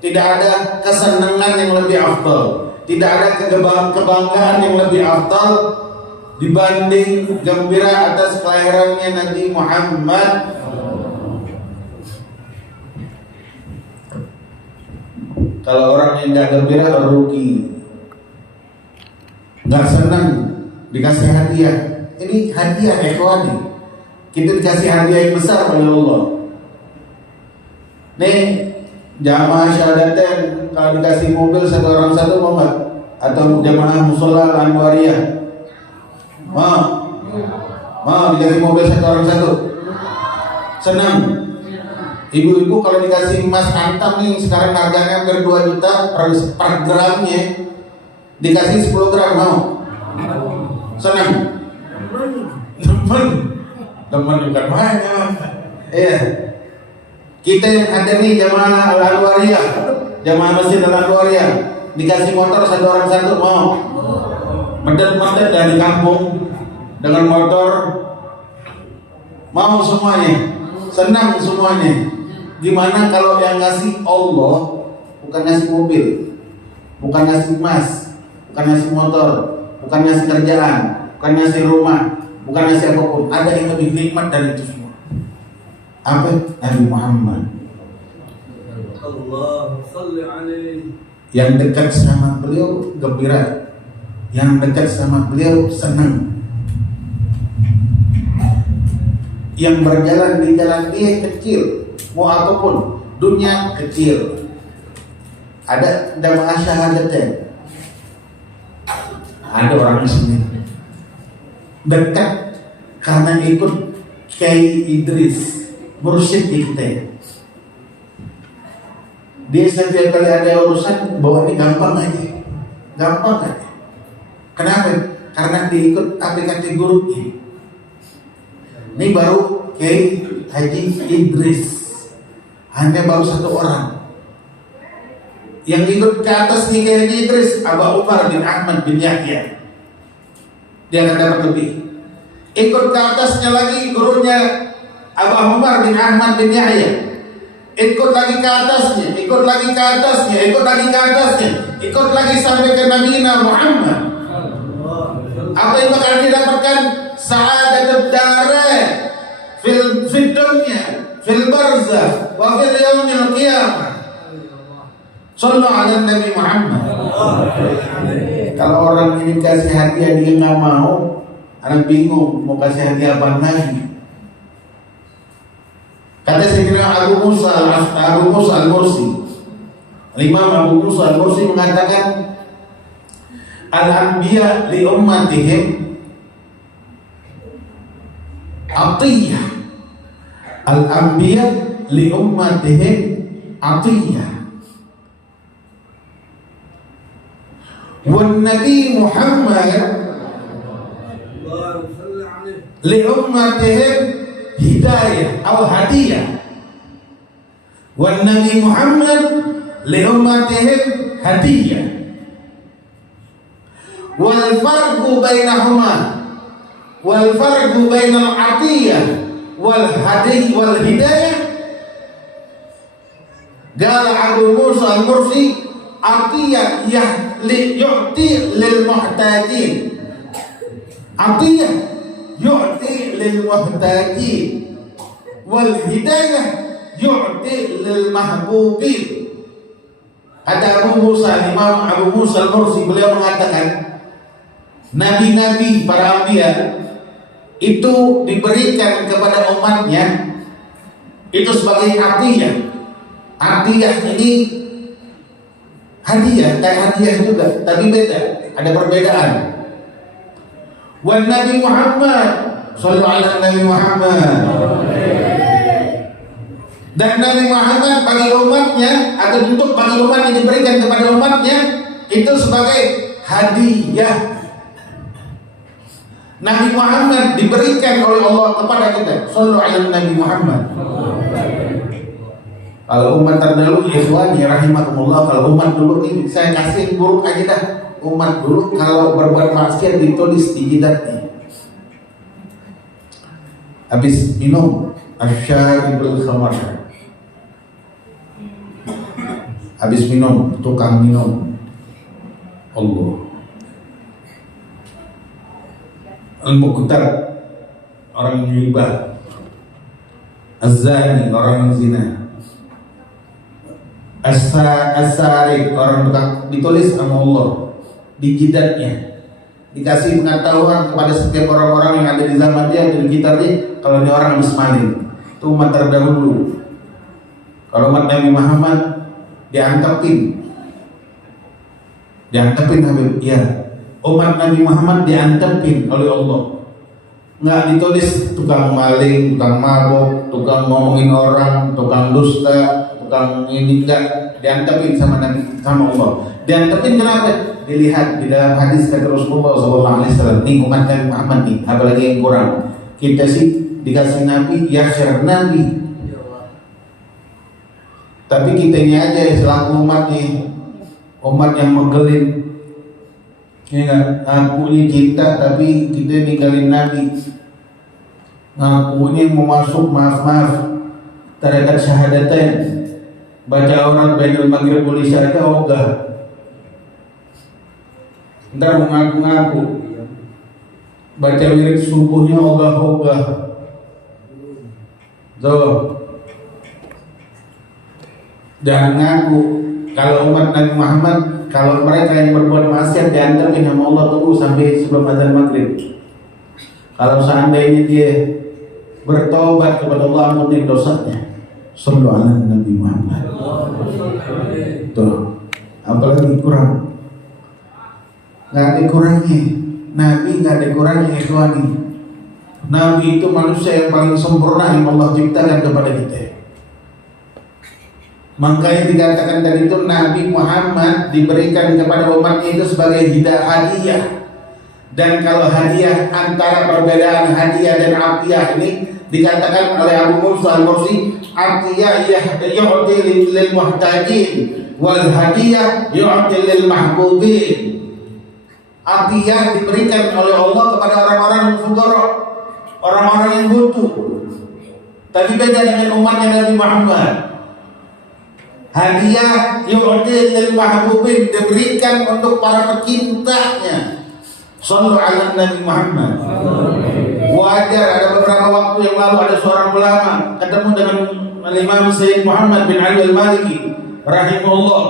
Tidak ada kesenangan yang lebih afdal. Tidak ada kebanggaan yang lebih afdal dibanding gembira atas kelahirannya Nabi Muhammad. Kalau orang yang nggak gembira rugi, nggak senang dikasih hadiah. Ini hadiah ikhwani. Kita dikasih hadiah yang besar oleh Allah. Nih jamaah syahadatain kalau dikasih mobil satu orang satu mau nggak? Atau jamaah musola Anwariyah mau dikasih mobil satu orang satu? Senang. Ibu-ibu kalau dikasih emas antam nih sekarang harganya hampir 2 juta per gramnya, dikasih 10 gram mau? Senang? Teman bukan banyak. Iya. Kita yang ada nih jamaah Al-Anwariyah, jamaah Masjid Al-Anwariyah, dikasih motor satu orang satu mau? Medet-medet dari kampung dengan motor, mau semuanya, senang semuanya. Gimana kalau yang ngasih Allah bukan ngasih mobil, bukan ngasih emas, bukan ngasih motor, bukan ngasih kerjaan, bukan ngasih rumah, bukan ngasih apapun. Ada yang lebih nikmat dari itu semua. Apa? Nabi Muhammad. Allah salli alaihi. Yang dekat sama beliau gembira, yang dekat sama beliau senang. Yang berjalan di jalan dia kecil, mau apapun, dunia kecil. Ada jamaah syahadatain. Ada orang di sini dekat karena ikut Kiai Idris, mursyid kita. Dia setiap kali ada urusan bawa ini gampang aja. Kenapa? Karena dia ikut aplikasi gurunya. Ini baru Kiai Haji Idris, hanya baru satu orang. Yang ikut ke atas nih Kiai Haji Idris, Aba Umar bin Ahmad bin Yahya. Dia akan dapat lebih. Ikut ke atasnya lagi gurunya Aba Umar bin Ahmad bin Yahya. Ikut lagi ke atasnya, ikut lagi ke atasnya, ikut lagi ke atasnya, ikut lagi sampai ke Nabi Muhammad. Apa yang bakal didapatkan? Sa'adatul darain fil dunya, fil barzakh, wa fil yaumil qiyamah. Sallu ala Nabi Muhammad. Kalau orang ini kasih hadiah dia nggak mau, anak bingung mau kasih hadiah apa lagi. Kata Sayyidina Abu Musa al-Mursi, Imam Abu Musa al-Mursi mengatakan, al-anbiya li ummatihim atiyah. Al-anbiya li ummatihim atiyah. Wan Nabi Muhammad li ummatihim hidayah atau hadiah. Wan Nabi Muhammad li ummatihim hadiyah. Wal farqu bainahuma, wal farqu bainal atiyah wal hadiyah wal hidayah. Qala Abu Musa al-Mursi, atiyah yu'ti lil muhtajin. Atiyah yu'ti lil muhtajin wal hidayah yu'ti lil mahbubin. Kata Abu Musa, Imam Abu Musa al-Mursi, beliau mengatakan, nabi-nabi, para anbiya itu diberikan kepada umatnya itu sebagai atiyah. Atiyah ini hadiah, kayak hadiah juga, tapi beda, ada perbedaan. Wan Nabi Muhammad, sallallahu alaihi Nabi Muhammad. Dan Nabi Muhammad bagi umatnya, atau untuk bagi umat yang diberikan kepada umatnya itu sebagai hadiah. Nabi Muhammad diberikan oleh Allah kepada kita, sallallahu alaihi Nabi Muhammad. Kalau umat terdahulu, ikhwani rahimakumullah, kalau umat dulu ini saya kasih buruk aja dah. Umat dulu kalau berbuat maksiat ditulis di jidatnya. Habis minum asyaribul khamar. Habis minum, tukang minum. Allah. Al-Muqtar, orang yang riba. Az-zani, orang yang zina. As-sari, orang tukang, ditulis sama Allah di jidatnya. Dikasih pengetahuan kepada setiap orang-orang yang ada di zaman dia, di kita nih, kalau ini orang habis maling. Itu umat terdahulu. Kalau umat Nabi Muhammad diantepin Habib, ya. Umat Nabi Muhammad diantepin oleh Allah. Nggak ditulis tukang maling, tukang mabok, tukang ngomongin orang, tukang dusta, tukang ini, enggak. Diantepin sama Nabi, sama Allah. Diantepin kenapa? Dilihat di dalam hadis kata Rasulullah SAW, nih umat Nabi Muhammad nih, apalagi yang kurang. Kita sih dikasih Nabi, ya syar Nabi. Tapi kitanya aja selaku umat nih, umat yang menggelin. Ini ngakunya cinta tapi kita ninggalin Nabi. Ngakunya mau masuk, maaf terhadap syahadatain, baca aurat bainal maghrib wal isya aja ogah. Ntar mau ngaku-ngaku baca wirid subuhnya ogah-ogah. Tuh, jangan ngaku. Kalau umat Nabi Muhammad, kalau mereka yang berbuat maksiat diantarkan sama Allah tunggu sampai sebelum azan maghrib. Kalau seandainya dia bertobat kepada Allah ampuni dosanya, sallu ala Nabi Muhammad. Tuh, apalagi kurang? Nggak ada kurangnya. Nabi nggak ada kurangnya, ikhwani. Nabi itu manusia yang paling sempurna yang Allah ciptakan kepada kita. Makanya dikatakan tadi itu Nabi Muhammad diberikan kepada umatnya itu sebagai hadiah. Dan kalau hadiah, antara perbedaan hadiah dan atiyah ini dikatakan oleh Abu Musa al-Mursi, atiyah yu'ti lil muhtajin wal hadiah yu'ti lil mahbubin. Atiyah diberikan oleh Allah kepada orang-orang yang fuqara, orang-orang yang butuh. Tapi beda dengan umatnya Nabi Muhammad. Hadiah yu'ti lil mahbubin diberikan untuk para pecintanya. Sallu ala Nabi Muhammad. Wajar ada beberapa waktu yang lalu ada seorang ulama ketemu dengan Imam Sayyid Muhammad bin Ali al-Maliki rahimahullah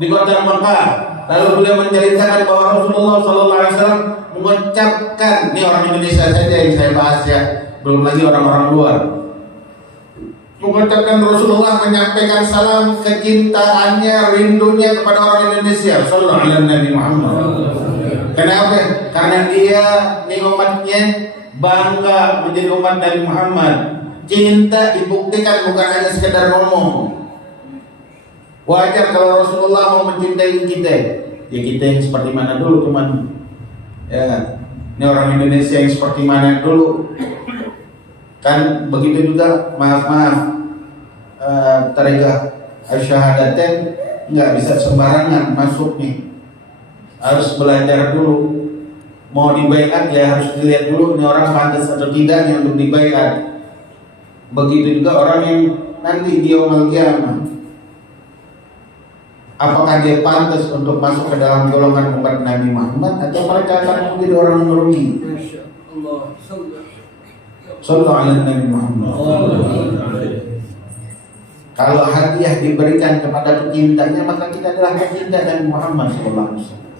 di kota Makkah. Lalu beliau menceritakan bahwa Rasulullah SAW mengucapkan, ini orang Indonesia saja yang saya bahas ya, belum lagi orang-orang luar. Mengucapkan Rasulullah menyampaikan salam kecintaannya, rindunya kepada orang Indonesia. Sallallahu alaihi Nabi Muhammad. Kenapa? Karena dia ini umatnya bangga menjadi umat Nabi Muhammad. Cinta dibuktikan bukan hanya sekedar ngomong. Wajar kalau Rasulullah mau mencintai kita, ya kita yang seperti mana dulu teman. Ya, ini orang Indonesia yang seperti mana dulu. Kan begitu juga, maaf tariqah asyhadaten nggak bisa sembarangan masuk nih, harus belajar dulu. Mau dibaiat ya harus dilihat dulu ini orang pantas atau tidaknya untuk dibaiat. Begitu juga orang yang nanti di yaumul qiyamah, apakah dia pantas untuk masuk ke dalam golongan umat Nabi Muhammad atau mereka akan menjadi orang yang merugi? Sallallahu alaihi Nabi Muhammad. Kalau hadiah diberikan kepada pecintanya, maka kita adalah pecinta Nabi Muhammad sallallahu alaihi wasallam.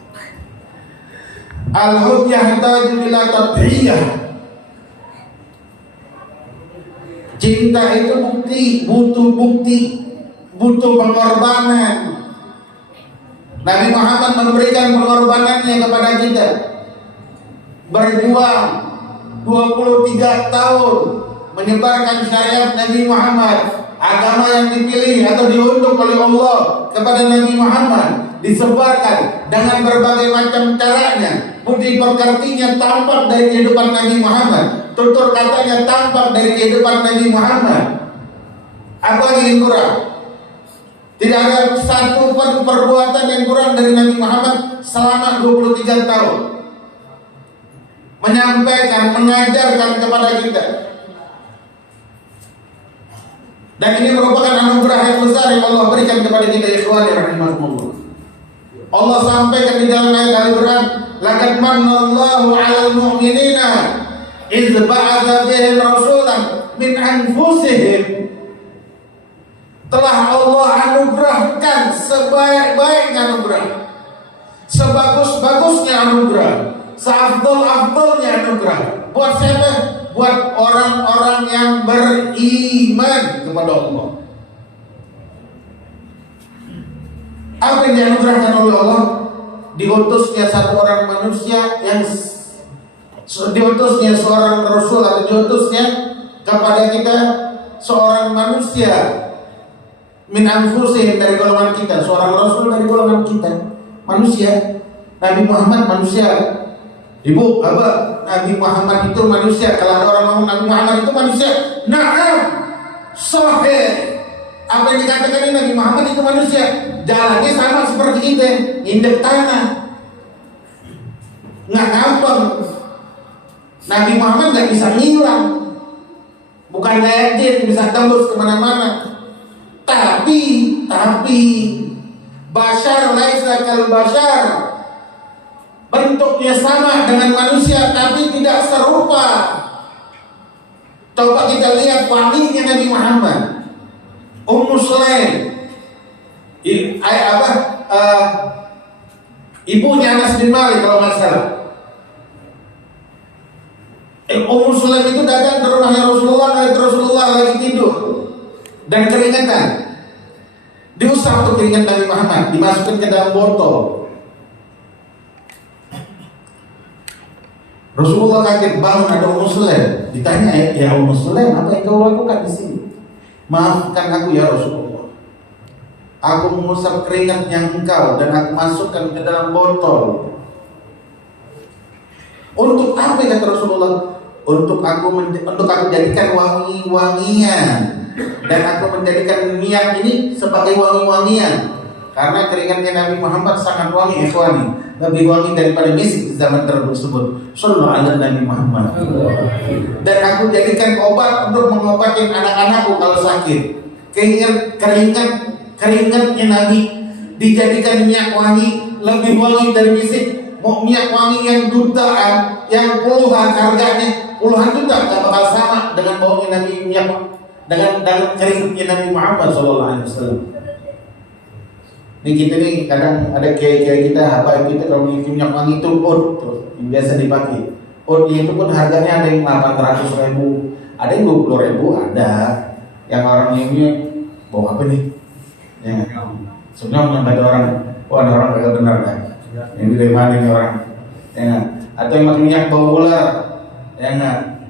Al-hub yahtaju ila tadhiyah. Cinta itu bukti, butuh pengorbanan. Nabi Muhammad memberikan pengorbanannya kepada kita. Berjuang 23 tahun menyebarkan syariat Nabi Muhammad, agama yang dipilih atau diunjuk oleh Allah kepada Nabi Muhammad, disebarkan dengan berbagai macam caranya. Budi pekertinya tampak dari kehidupan Nabi Muhammad, tutur katanya tampak dari kehidupan Nabi Muhammad. Apa yang kurang? Tidak ada satu pun perbuatan yang kurang dari Nabi Muhammad selama 23 tahun. Menyampaikan, mengajarkan kepada kita. Dan ini merupakan anugerah yang besar yang Allah berikan kepada kita, ikhwani rahimakumullah. Allah sampaikan di dalam ayat Al-Quran, laqad manallahu 'alal mu'minina idz ba'atsa bihim rasulan min anfusihim. Telah Allah anugerahkan sebaik-baiknya anugerah, sebagus-bagusnya anugerah, seafdal-afdalnya anugerah. Buat siapa? Buat orang-orang yang beriman kepada Allah. Apa yang dianugerahkan oleh Allah? Diutusnya satu orang manusia yang diutusnya seorang rasul atau diutusnya kepada kita seorang manusia min anfusihim, dari golongan kita, seorang rasul dari golongan kita, manusia. Nabi Muhammad manusia. Ibu, Abah, Nabi Muhammad itu manusia. Kalau ada orang ngomong Nabi Muhammad itu manusia, na'am, sahih. Apa yang dikatakan ini Nabi Muhammad itu manusia. Jalannya sama seperti kita, indek tanah, nggak gampang. Nabi Muhammad nggak bisa ngilang, bukan kayak jin bisa tembus kemana-mana. Tapi tapi bashar laisa kal bashar, bentuknya sama dengan manusia tapi tidak serupa. Coba kita lihat wanginya Nabi Muhammad. Ummu Sulaim, ibunya Anas bin Malik kalau nggak salah. Ummu Sulaim itu datang ke rumahnya Rasulullah lagi tidur dan keringetan. Diusap untuk keringat Nabi Muhammad, dimasukkan ke dalam botol. Rasulullah kaget, bangun, ada Ummu Sulaim. Ditanya, ya Ummu Sulaim, apa yang kau lakukan di sini? Maafkan aku ya Rasulullah. Aku mengusap keringatnya engkau dan aku masukkan ke dalam botol. Untuk apa kata Rasulullah? Untuk aku jadikan wangi-wangian, dan aku menjadikan minyak ini sebagai wangi-wangian. Karena keringatnya Nabi Muhammad sangat wangi, ikhwani, lebih wangi daripada misik di zaman tersebut. Sallallahu alaihi Nabi Muhammad. Dan aku jadikan obat untuk mengobati anak-anakku kalau sakit. Keringatnya Nabi dijadikan minyak wangi, lebih wangi dari misik. Mau minyak wangi yang jutaan, yang puluhan harganya, puluhan juta, gak bakal sama dengan baunya Nabi minyak, dengan keringatnya Nabi Muhammad Sallallahu Alaihi Wasallam. Ini kita nih kadang ada kiai kita, apa kita kalau minyak wangi itu oud terus yang biasa dipakai. Oud itu pun harganya ada yang 800.000, ada yang 20.000, ada yang orang ini bau apa nih? Ya, sebenarnya ada orang, ada orang kagak benar kan? Yang dari mana ini orang? Ya, atau yang pakai minyak bau ular? Ya nggak?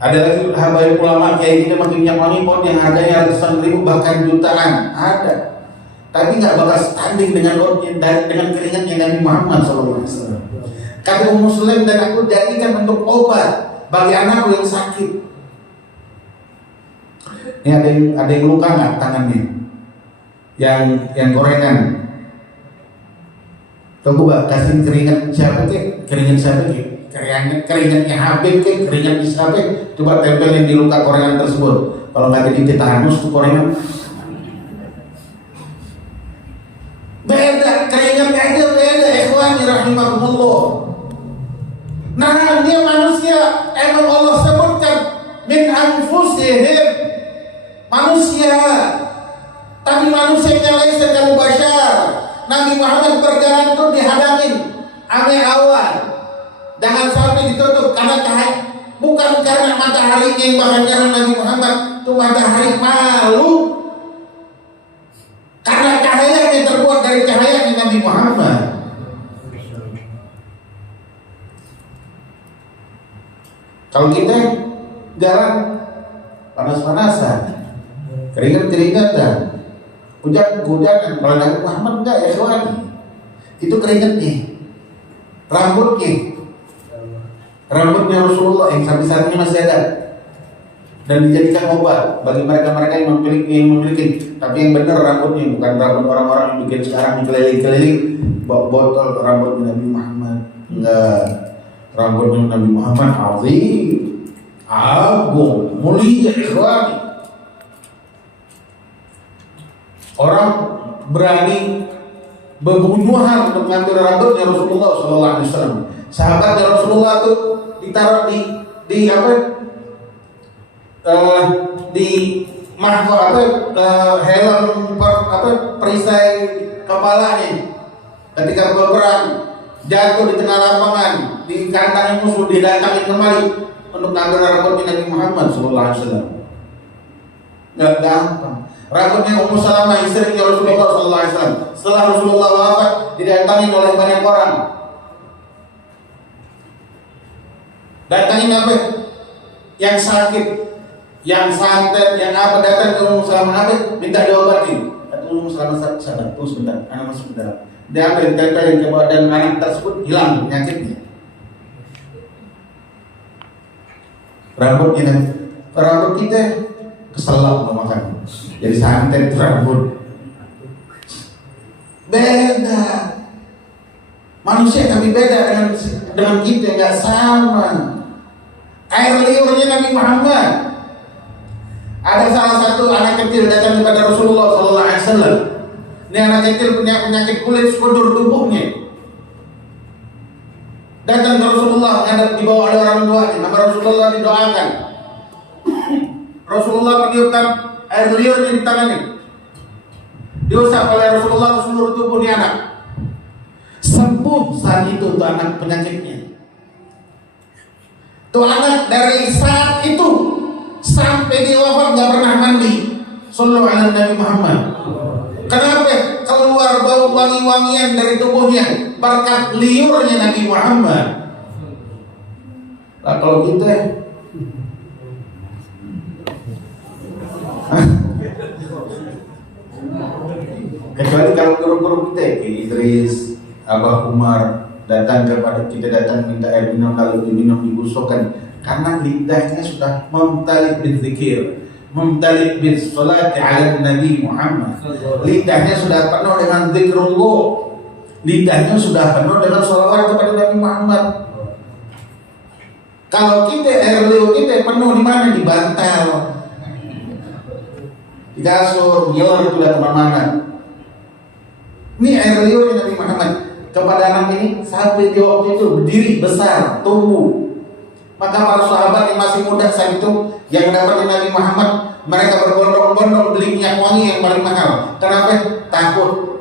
Ada lagi habaib ulama kayak kita pakai minyak wangi pot yang harganya ratusan ribu bahkan jutaan, ada. Tapi nggak bakal standing dengan keringatnya Nabi Muhammad SAW. Kata Ummu Sulaim, dan aku jadikan untuk obat bagi anakku yang sakit. Ini ada yang luka nggak tangannya? Yang gorengan. Coba kasih keringat siapa ke? Keringat siapa ke? Keringatnya Habib ke, keringat siapa? Coba tempelin di luka korengan tersebut. Kalau nggak jadi tetanus tuh korengan. Beda, keringatnya aja beda. Ikhwani rahimahumullah. Nah, dia manusia. Emang Allah sebutkan min anfusihim, manusia. Tapi manusianya lain sekali bashar. Nabi Muhammad berjalan tuh dihadangin ame awan. Jangan sampai ditutup karena bukan karena matahari yang bakal nyerang Nabi Muhammad, itu matahari malu karena cahaya yang terbuat dari cahaya Nabi Muhammad. Kalau kita jalan panas-panasan, keringat-keringatan, hujan-hujanan, kalau Nabi Muhammad enggak ya kawan. Itu keringatnya, rambutnya Rasulullah yang sampai saat ini masih ada dan dijadikan obat bagi mereka-mereka yang memiliki. Tapi yang benar rambutnya, bukan rambut orang-orang yang bikin sekarang keliling-keliling botol rambutnya Nabi Muhammad. Enggak, rambutnya Nabi Muhammad azim, agung, mulia, ikhwani. Orang berani berbunuhan untuk mengambil rambutnya Rasulullah SAW. Sahabatnya Rasulullah itu ditaruh di helm perisai kepalanya ketika berperang, jatuh di tengah lapangan, dikantangin musuh, didatangin kembali untuk mengambil rambutnya Nabi Muhammad SAW. Nggak gampang. Rambutnya Ummu Salamah, istrinya Rasulullah SAW, setelah Rasulullah wafat didatangin oleh banyak orang. Datangin apa? Yang sakit, yang santet, yang apa, datang ke Ummu Salamah, apa? Minta diobatin. Kata Ummu Salamah, sabar, tunggu sebentar, anak masuk ke dalam. Dia ambil tempelin ke badan anak tersebut, hilang penyakitnya. Rambut kita keselak mau makan, jadi santet rambut. Beda. Manusia tapi beda dengan kita, nggak sama. Air liurnya Nabi Muhammad, Ada salah satu anak kecil datang kepada Rasulullah SAW. Ini anak kecil punya penyakit kulit sekujur tubuhnya. Datang ke Rasulullah, menghadap dibawa oleh orang tuanya. Maka Rasulullah didoakan. Rasulullah meniupkan air liurnya di tangannya. Diusap oleh Rasulullah ke seluruh tubuh ini anak. Sembuh saat itu tuh anak penyakitnya. Tuh anak dari saat itu sampai dia wafat nggak pernah mandi. Sallallahu alaihi Nabi Muhammad. Kenapa? Keluar bau wangi-wangian dari tubuhnya berkat liurnya Nabi Muhammad. Nah kalau kita kecuali kalau guru-guru kita kayak Idris, Abah Umar datang kepada kita, datang minta air minum, kalau diminum dibusukkan karena lidahnya sudah mumtali bidzikir, mumtali bis salati ala Nabi Muhammad. Lidahnya sudah penuh dengan zikrullah, lidahnya sudah penuh dengan salawat kepada Nabi Muhammad. Kalau kita air liur kita penuh di mana? Di bantal, di kasur, nyeler sudah kemana-mana. Ini air liurnya Nabi Muhammad kepada anak ini sampai di waktu itu berdiri besar, tumbuh. Maka para sahabat yang masih muda saat itu yang dapat Nabi Muhammad, mereka berbondong-bondong beli minyak wangi yang paling mahal. Kenapa? Takut.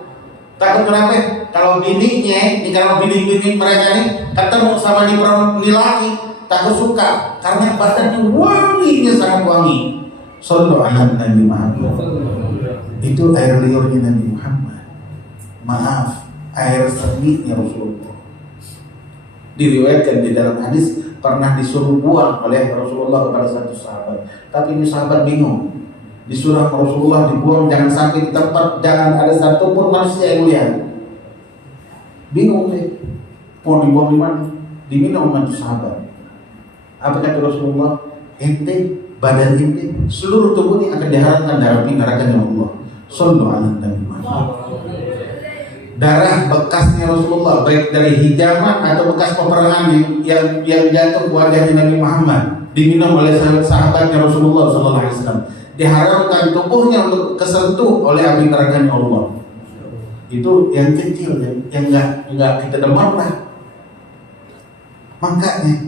Takut kenapa? Kalau bininya, kalau bini-bini mereka ini ketemu sama di laki, takut suka karena badannya wanginya sangat wangi. Sallallahu alaihi Nabi Muhammad. Itu air liurnya Nabi Muhammad. Maaf, air seninya Rasulullah. Diriwayatkan di dalam hadis pernah disuruh buang oleh Rasulullah kepada satu sahabat. Tapi ini sahabat bingung. Disuruh Rasulullah dibuang, jangan sampai di tempat, jangan ada satu pun manusia yang lihat. Bingung deh. Mau dibuang di mana? Diminum sama sahabat. Apa kata Rasulullah? Ente, badan ente, seluruh tubuhnya akan diharamkan dari api nerakanya Allah. Sallallahu alaihi wasallam. Darah bekasnya Rasulullah baik dari hijaman atau bekas peperangan yang jatuh ke wajahnya Nabi Muhammad diminum oleh sahabatnya Rasulullah SAW. Diharamkan tubuhnya untuk kesentuh oleh api neraka Allah. Itu yang kecil, yang enggak kita demam lah. Makanya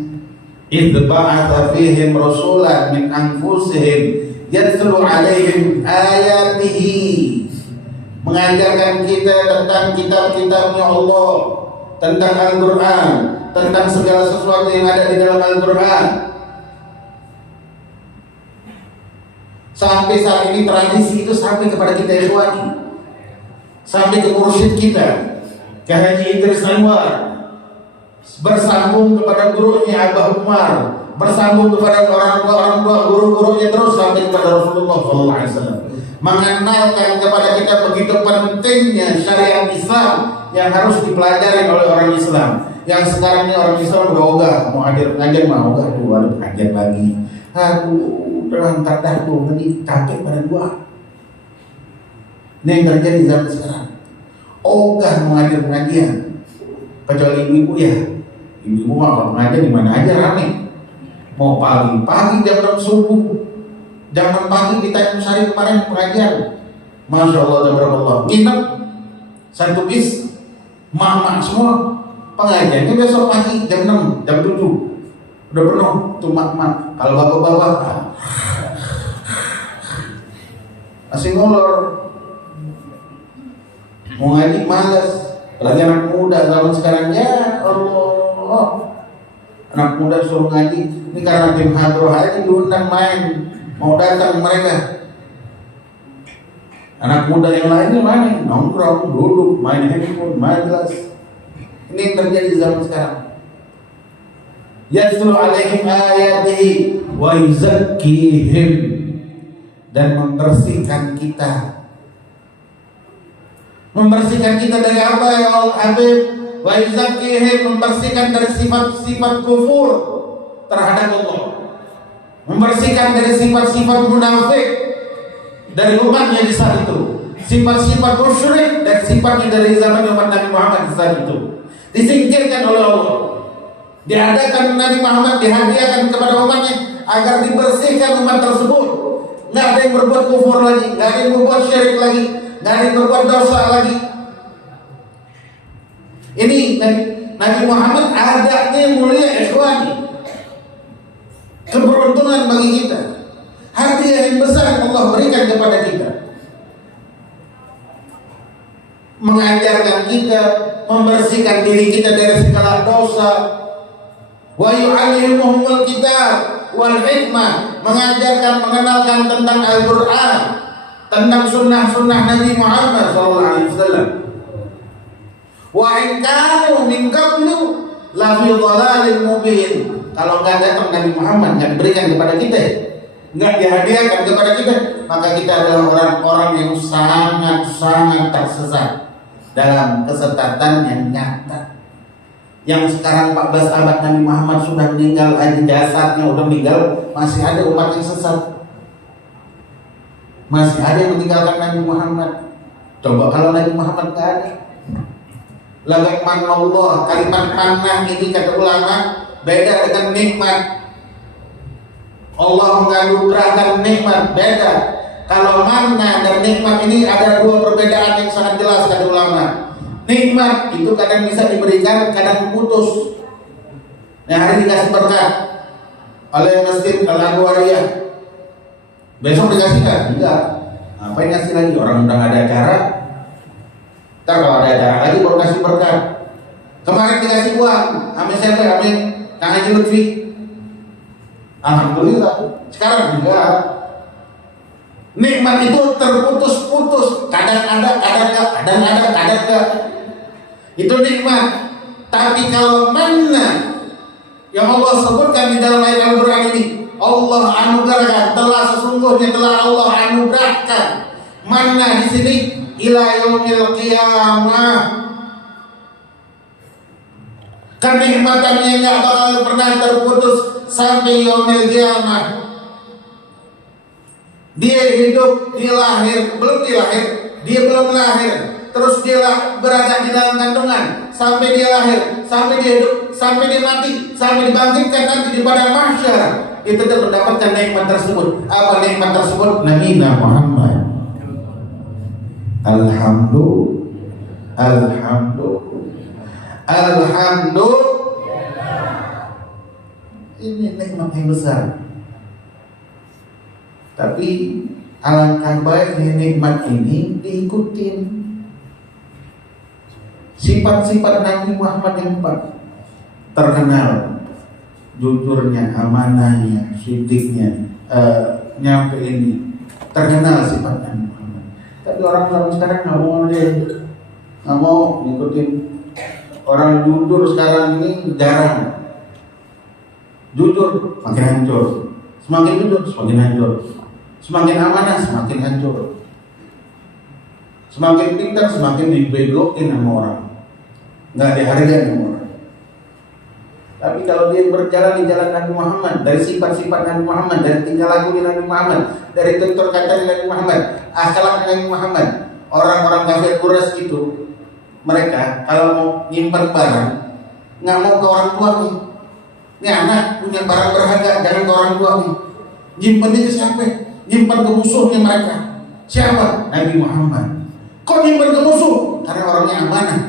idz ba'atha fihim rasulan min anfusihim yatlu 'alaihim ayatihi, mengajarkan kita tentang kitab-kitabnya Allah, tentang Al-Quran, tentang segala sesuatu yang ada di dalam Al-Quran. Sampai saat ini tradisi itu sampai kepada kita ikhwani, sampai ke mursyid kita, ke Haji Idris Anwar, bersambung kepada gurunya Abah Umar, bersambung kepada orang tua guru-gurunya, terus sampai kepada Rasulullah SAW. Mengenalkan kepada kita begitu pentingnya syariat Islam yang harus dipelajari oleh orang Islam. Yang sekarang ini orang Islam udah ogah, mau hadir pengajian mau ogah, tuh ada pengajian lagi. Aduh, udah ntar dah tuh, nanti capek pada gua. Ini yang terjadi zaman sekarang. Ogah mau hadir pengajian, kecuali ibu-ibu ya. Ibu-ibu mah kalau pengajian di mana aja rame. Mau pagi-pagi jam 6 subuh. Jam 6 pagi di Tanjung Sari kemarin pengajian, Masya Allah, tabarakallah, nginep satu bis, mama semua pengajiannya besok pagi jam 6, jam 7 udah penuh tuh mak-mak. Kalau bapak-bapak masih ngolor, mau ngaji malas. Lagi anak muda zaman sekarang, ya Allah, anak muda suruh ngaji. Ini karena tim hadroh aja diundang main, mau datang mereka. Anak muda yang lainnya mana? Nongkrong, duduk, main handphone, main gelas. Ini yang terjadi zaman sekarang. Yatlu alaihim ayatihi wa yuzakkihim, dan membersihkan kita. Membersihkan kita dari apa ya Allah Habib? Wa yuzakkihim, membersihkan dari sifat-sifat kufur terhadap Allah. Membersihkan dari sifat-sifat munafik dari umatnya di saat itu, sifat-sifat musyrik dan sifatnya dari zaman umat Nabi Muhammad di saat itu disingkirkan oleh Allah. Diadakan Nabi Muhammad, dihadiahkan kepada umatnya agar dibersihkan umat tersebut nggak ada yang berbuat kufur lagi, nggak ada yang berbuat syirik lagi, nggak ada yang berbuat dosa lagi. Ini Nabi Muhammad adanya mulia, ikhwani. Keberuntungan bagi kita, hadiah yang besar yang Allah berikan kepada kita, mengajarkan kita, membersihkan diri kita dari segala dosa. Wa yu'allimuhumul kitab wal hikmah, mengajarkan, mengenalkan tentang Al-Quran, tentang sunnah-sunnah Nabi Muhammad SAW. Wa in kanu min qablu la fi dhalalin mubin. Kalau nggak datang Nabi Muhammad, nggak diberikan kepada kita, nggak dihadiahkan kepada kita, maka kita adalah orang-orang yang sangat-sangat tersesat dalam kesesatan yang nyata. Yang sekarang 14 abad Nabi Muhammad sudah meninggal, aja jasadnya udah meninggal, masih ada umat yang sesat, masih ada yang meninggalkan Nabi Muhammad. Coba kalau Nabi Muhammad nggak ada, laqad manna Allah, kalimat manah ini kata ulama beda dengan nikmat. Allah menganugerahkan nikmat, beda. Kalau manna dan nikmat ini ada dua perbedaan yang sangat jelas kata ulama. Nikmat itu kadang bisa diberikan, kadang putus. Nah, hari dikasih berkat oleh Masjid Al-Anwariyah, besok dikasihkan? Enggak. Apa yang ngasih lagi? Orang udah nggak ada acara. Ntar kalau ada acara lagi baru kasih berkat. Kemarin dikasih uang, amin siapa? Amin Kang Haji Lutfi. Alhamdulillah. Sekarang juga nikmat itu terputus-putus. Kadang ada, kadang enggak, kadang ada, kadang enggak. Itu nikmat. Tapi kalau mana yang Allah sebutkan di dalam ayat Al-Quran ini, Allah anugerahkan, sesungguhnya telah Allah anugerahkan mana di sini ila yaumil qiyamah. Kenikmatannya nggak bakal pernah terputus sampai yaumil qiyamah. Dia hidup, dia lahir, belum dilahir, dia belum lahir, terus dia berada di dalam kandungan sampai dia lahir, sampai dia hidup, sampai dia mati, sampai dibangkitkan nanti di padang mahsyar. Itu tetap mendapatkan nikmat tersebut. Apa nikmat tersebut? Nabi Muhammad. Alhamdulillah. Ini nikmat yang besar. Tapi alangkah baiknya nikmat ini diikutin. Sifat-sifat Nabi Muhammad yang terkenal, jujurnya, amanahnya, sidiknya, nyampe ini, terkenal sifat Nabi Muhammad. Tapi orang sekarang nggak mau ngikutin. Orang jujur sekarang ini jarang. Jujur makin hancur, semakin jujur semakin hancur, semakin amanah semakin hancur, semakin pintar semakin dibegokin sama orang, nggak dihargai sama orang. Tapi kalau dia berjalan di jalan Nabi Muhammad, dari sifat-sifat Nabi Muhammad, dari tingkah laku Nabi Muhammad, dari tutur kata Nabi Muhammad, akhlak Nabi Muhammad, orang-orang kafir Quraisy itu, mereka kalau mau nyimpan barang nggak mau ke orang tuanya. Ini anak punya barang berharga, jangan ke orang tuanya. Nyimpan ke siapa? Nyimpan ke musuhnya mereka. Siapa? Nabi Muhammad. Kok nyimpan ke musuh? Karena orangnya amanah.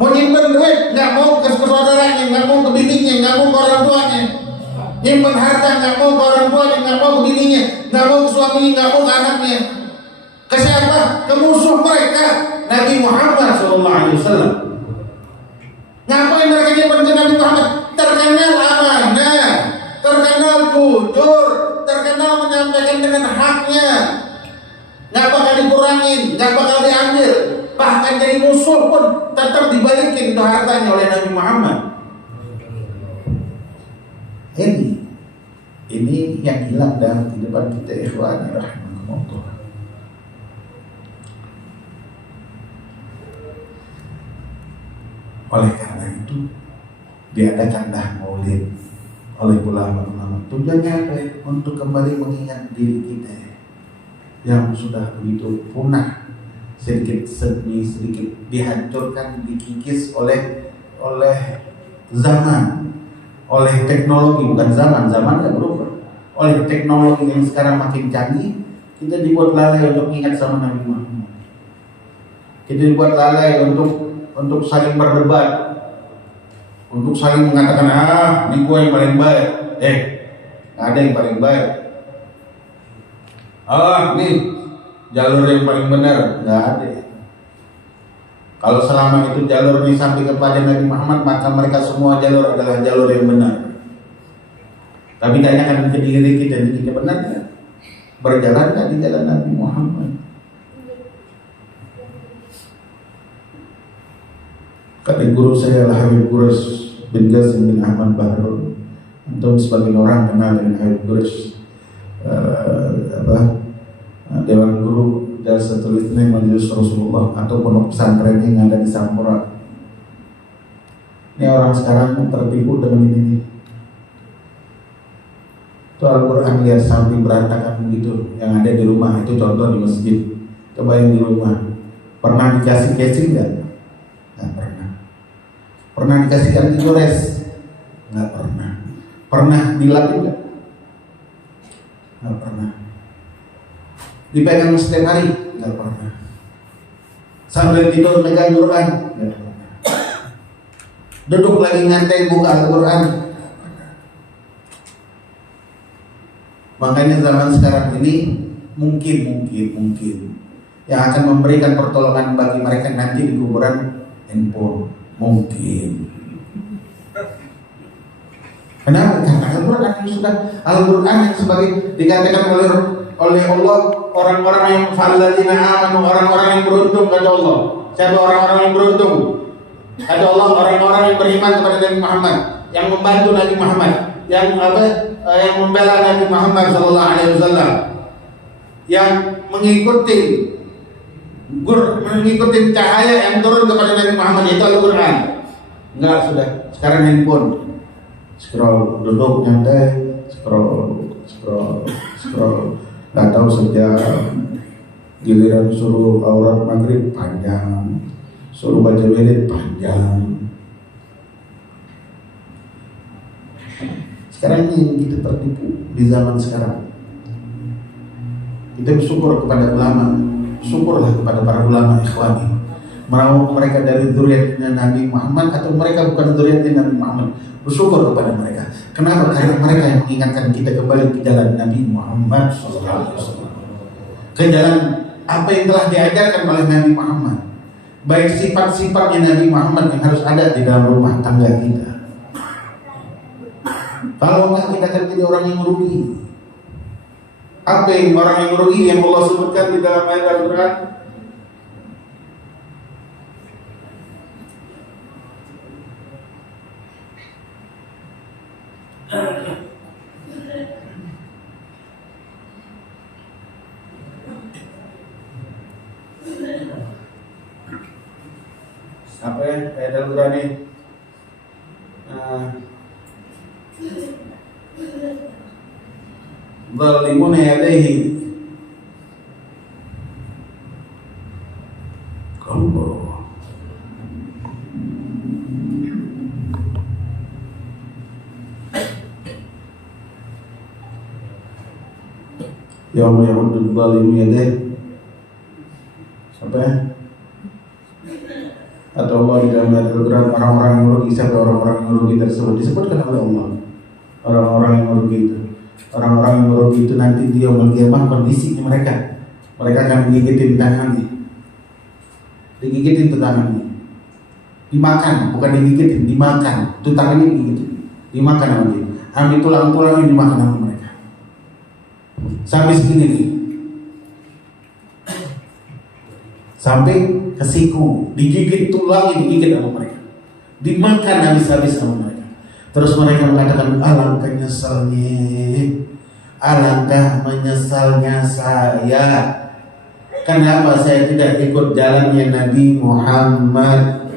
Mau nyimpan duit, nggak mau ke saudaranya, nggak mau ke bininya, nggak mau ke orang tuanya. Nyimpan harta, nggak mau ke orang tuanya, nggak mau ke bininya, nggak mau ke suaminya, nggak mau ke anaknya. Ke siapa? Ke musuh mereka. Nabi Muhammad SAW. Ngapain mereka nyimpan ke Nabi Muhammad? Terkenal amanah, terkenal jujur, terkenal menyampaikan dengan haknya, nggak bakal dikurangin, nggak bakal diambil, bahkan jadi musuh pun tetap dibalikin itu hartanya oleh Nabi Muhammad. Ini yang hilang dalam kehidupan kita, ikhwan rahimahumullah. Oleh karena itu diadakanlah maulid oleh ulama-ulama. Tujuannya apa? Untuk kembali mengingat diri kita yang sudah begitu punah, sedikit demi sedikit dihancurkan, dikikis oleh zaman, oleh teknologi. Bukan zaman nggak berubah. oleh teknologi yang sekarang makin canggih, kita dibuat lalai untuk ingat sama Nabi Muhammad. Kita dibuat lalai untuk saling berdebat, untuk saling mengatakan ini gua yang paling baik. Nggak ada yang paling baik. Nih jalur yang paling benar, nggak ada. Kalau selama itu jalur ini sampai kepada Nabi Muhammad, maka mereka semua jalur adalah jalur yang benar. Tapi tanyakan ke diri kita, ini kita benar kan? Berjalan kan di jalan Nabi Muhammad? Kata guru saya Habib Quraisy bin Qasim bin Ahmad Bahrul, untuk sebagian orang kenal dengan Habib Quraisy, Dewan Guru dan setulisnya Majelis Rasulullah atau pondok pesantren yang ada di Sampurna. Ini orang sekarang tertipu dengan ini. Itu Al-Quran lihat sampai berantakan begitu. Yang ada di rumah itu contoh di masjid. Coba yang di rumah pernah dikasih casing nggak? Nggak pernah. Pernah dikasih anti gores? Nggak pernah. Pernah dilap nggak? Nggak pernah. Dipegang setiap hari? Nggak pernah. Sambil tidur megang Quran? Nggak pernah. Duduk lagi nyantai buka Al-Quran? Makanya zaman sekarang ini mungkin yang akan memberikan pertolongan bagi mereka nanti di kuburan handphone. Mungkin. Kenapa? Karena Al-Quran yang sudah Al-Quran yang sebagai dikatakan oleh Allah, orang-orang yang falladzina amanu, orang-orang yang beruntung, kata Allah. Siapa orang-orang yang beruntung? Kata Allah, orang-orang yang beriman kepada Nabi Muhammad, yang membantu Nabi Muhammad, yang membela Nabi Muhammad sallallahu alaihi wasallam, yang mengikuti cahaya yang turun kepada Nabi Muhammad, yaitu Al-Quran. Enggak, sudah sekarang handphone. Scroll, duduk nyantai, scroll. Nggak tahu sejam, giliran suruh aurat maghrib panjang, suruh baca wirid panjang. Sekarang ini kita tertipu di zaman sekarang. Kita bersyukur kepada ulama, syukurlah kepada para ulama ikhwani. Mau mereka dari zuriatnya Nabi Muhammad atau mereka bukan zuriatnya Nabi Muhammad, bersyukur kepada mereka. Kenapa? Karena mereka yang mengingatkan kita kembali ke jalan Nabi Muhammad SAW, ke jalan apa yang telah diajarkan oleh Nabi Muhammad, baik sifat-sifatnya Nabi Muhammad yang harus ada di dalam rumah tangga kita. Kalau enggak, kita akan jadi orang yang merugi. Apa yang orang yang merugi yang Allah sebutkan di dalam ayat Al-Quran? Apa ya ayat Al-Quran ini? Zalimuna yadaihi Allah. Yauma ya'uddu dzalimu yadaihi. Sampai atau Allah di dalam Al-Quran, orang-orang yang merugi. Siapa orang-orang yang merugi tersebut? Disebutkan oleh Allah. Orang-orang yang merugi itu, orang-orang yang merugi itu nanti dia melihat kondisinya mereka akan mengigitin tangannya, digigitin tuh tangannya, dimakan, bukan digigitin, dimakan. Tuh tangannya digigitin, dimakan sama dia, ambil tulang-tulangnya dimakan sama mereka. Sampai segini nih, sampai ke siku, digigit tulangnya, digigit sama mereka, dimakan habis-habis sama mereka. Terus mereka mengatakan, alangkah menyesalnya saya. Kenapa saya tidak ikut jalannya Nabi Muhammad?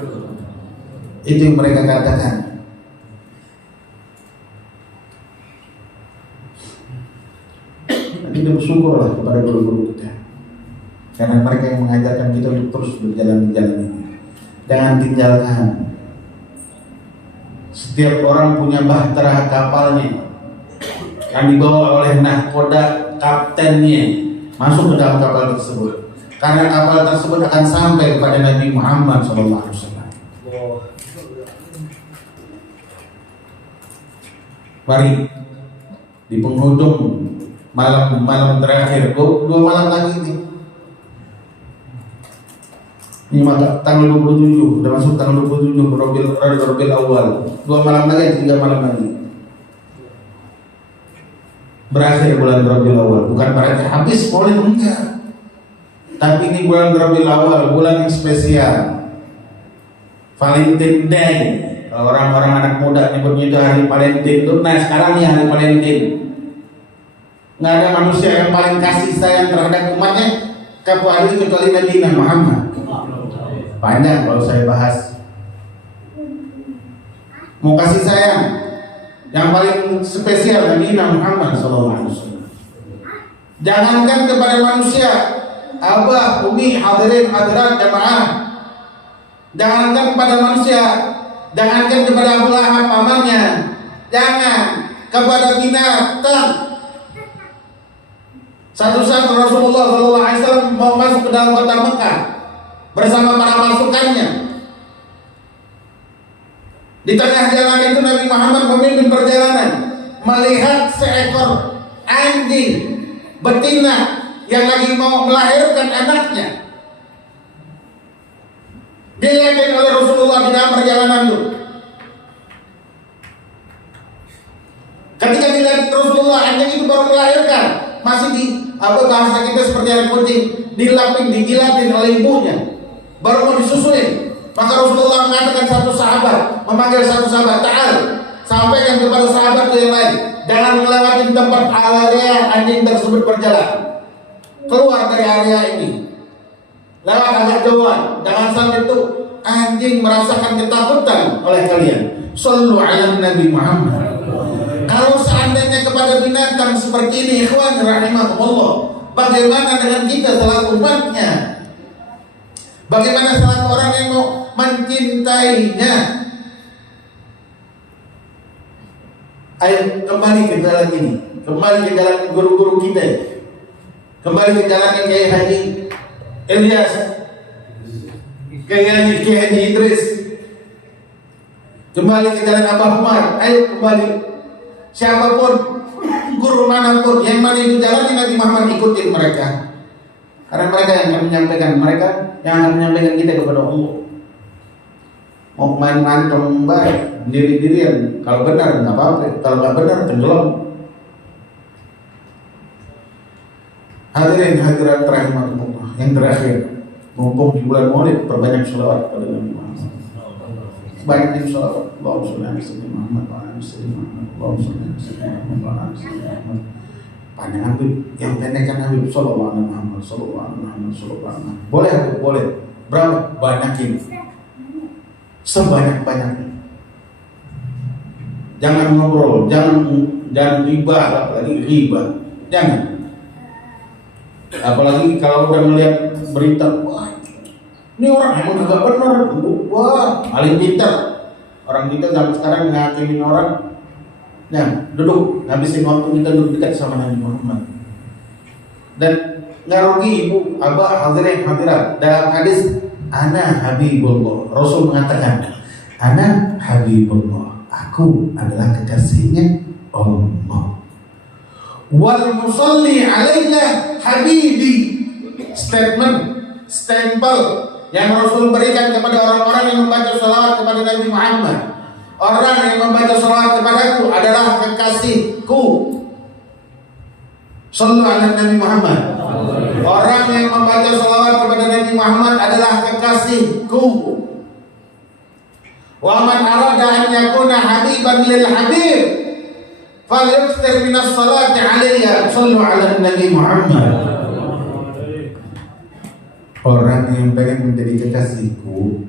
Itu yang mereka katakan. Kita bersyukurlah kepada guru-guru kita, karena mereka yang mengajarkan kita untuk terus berjalan di jalan ini. Jangan tinggalkan. Setiap orang punya bahtera kapalnya. yang dibawa oleh nahkoda kaptennya masuk ke dalam kapal tersebut, karena kapal tersebut akan sampai kepada Nabi Muhammad SAW. Mari di penghujung malam terakhir, dua malam lagi ini. Ini maka tanggal 27, udah masuk tanggal 27 Rabiul Awal. 2 malam lagi, 3 malam lagi. Berakhir bulan Rabiul Awal. Bukan berarti habis Maulid, enggak. Tapi ini bulan Rabiul Awal, bulan yang spesial. Valentine Day. Kalau orang-orang anak muda nyebutnya itu hari Valentine itu. Nah, sekarang nih hari Valentine. Nggak ada manusia yang paling kasih sayang terhadap umatnya kecuali Nabi Muhammad. Panjang kalau saya bahas. Mau kasih sayang yang paling spesial Nabi Muhammad SAW. Jangankan kepada manusia, abah, umi, hadirin, hadirat, jamaah. Jangankan kepada manusia, jangankan kepada Abu Lahab pamannya, jangan kepada binatang. Satu saat Rasulullah SAW mau masuk ke dalam kota Mekah bersama para pasukannya. Di tengah jalan itu Nabi Muhammad memimpin perjalanan, melihat seekor anjing betina yang lagi mau melahirkan anaknya. Dilihatin oleh Rasulullah di dalam perjalanan itu. Ketika dilihat Rasulullah, anjing itu baru melahirkan, masih di bahasa kita seperti anak kucing, dilapin, digilatin oleh ibunya, baru mau disusuin. Maka Rasulullah mengatakan memanggil satu sahabat, ta'al, sampaikan kepada sahabat yang lain, jangan melewati tempat area anjing tersebut berjalan. Keluar dari area ini, lewat agak jauhan, jangan sampai itu anjing merasakan ketakutan oleh kalian. Shallu ala Nabi Muhammad. Kalau seandainya kepada binatang seperti ini, ikhwan rahimahumullah, bagaimana dengan kita selaku umatnya? Bagaimana selaku orang yang mau mencintainya? Ayo kembali ke jalan ini, kembali ke jalan guru-guru kita, kembali ke jalan yang Kiai Haji Ilyas, Kiai Haji Idris, kembali ke jalan Abah Umar. Ayo kembali. Siapapun, guru manapun yang mana itu jalan, Nabi Muhammad ikutin mereka. Karena mereka yang akan menyampaikan, kita kepada Allah. Mau main mantong baik, diri-dirian. Kalau benar nggak apa-apa, kalau nggak benar tenggelam. Hadirin hadirat rahimahullah. Yang terakhir, mumpung di bulan Maulid, perbanyak sholawat kepada Nabi Muhammad. Banyak sholawat. Allahumma sholli ala sayyidina Muhammad wa ala ali sayyidina Muhammad. Allahumma sholli ala sayyidina Muhammad wa ala ali sayyidina Muhammad. Panjang Habib, yang pendek kan Habib sallallahu alaihi Muhammad sallallahu alaihi Muhammad sallallahu alaihi Muhammad. Boleh Habib, boleh. Berapa? Banyakin. Sebanyak-banyaknya. Jangan ngobrol, jangan riba, apalagi riba. Jangan. Apalagi kalau udah melihat berita, wah, ini orang emang agak benar, wah, paling pintar. Orang kita zaman sekarang ngakimin orang, nah duduk, habisin waktu kita duduk dekat sama Nabi Muhammad. Dan nggak rugi ibu, abah, hadirin, hadirat. Dalam hadis, ana Habibullah, Rasul mengatakan, ana Habibullah, aku adalah kekasihnya Allah. Wal musalli alaihi habibi. Statement, stempel yang Rasul berikan kepada orang-orang yang membaca salawat kepada Nabi Muhammad. Orang yang membaca salawat kepadaku adalah kekasihku. Sallu ala Nabi Muhammad. Orang yang membaca salawat kepada Nabi Muhammad adalah kekasihku. Wa man arada an yakuna habiban lil habib falyukthir minas salati alayya. Sallu ala Nabi Muhammad. Orang yang pengen menjadi kekasihku,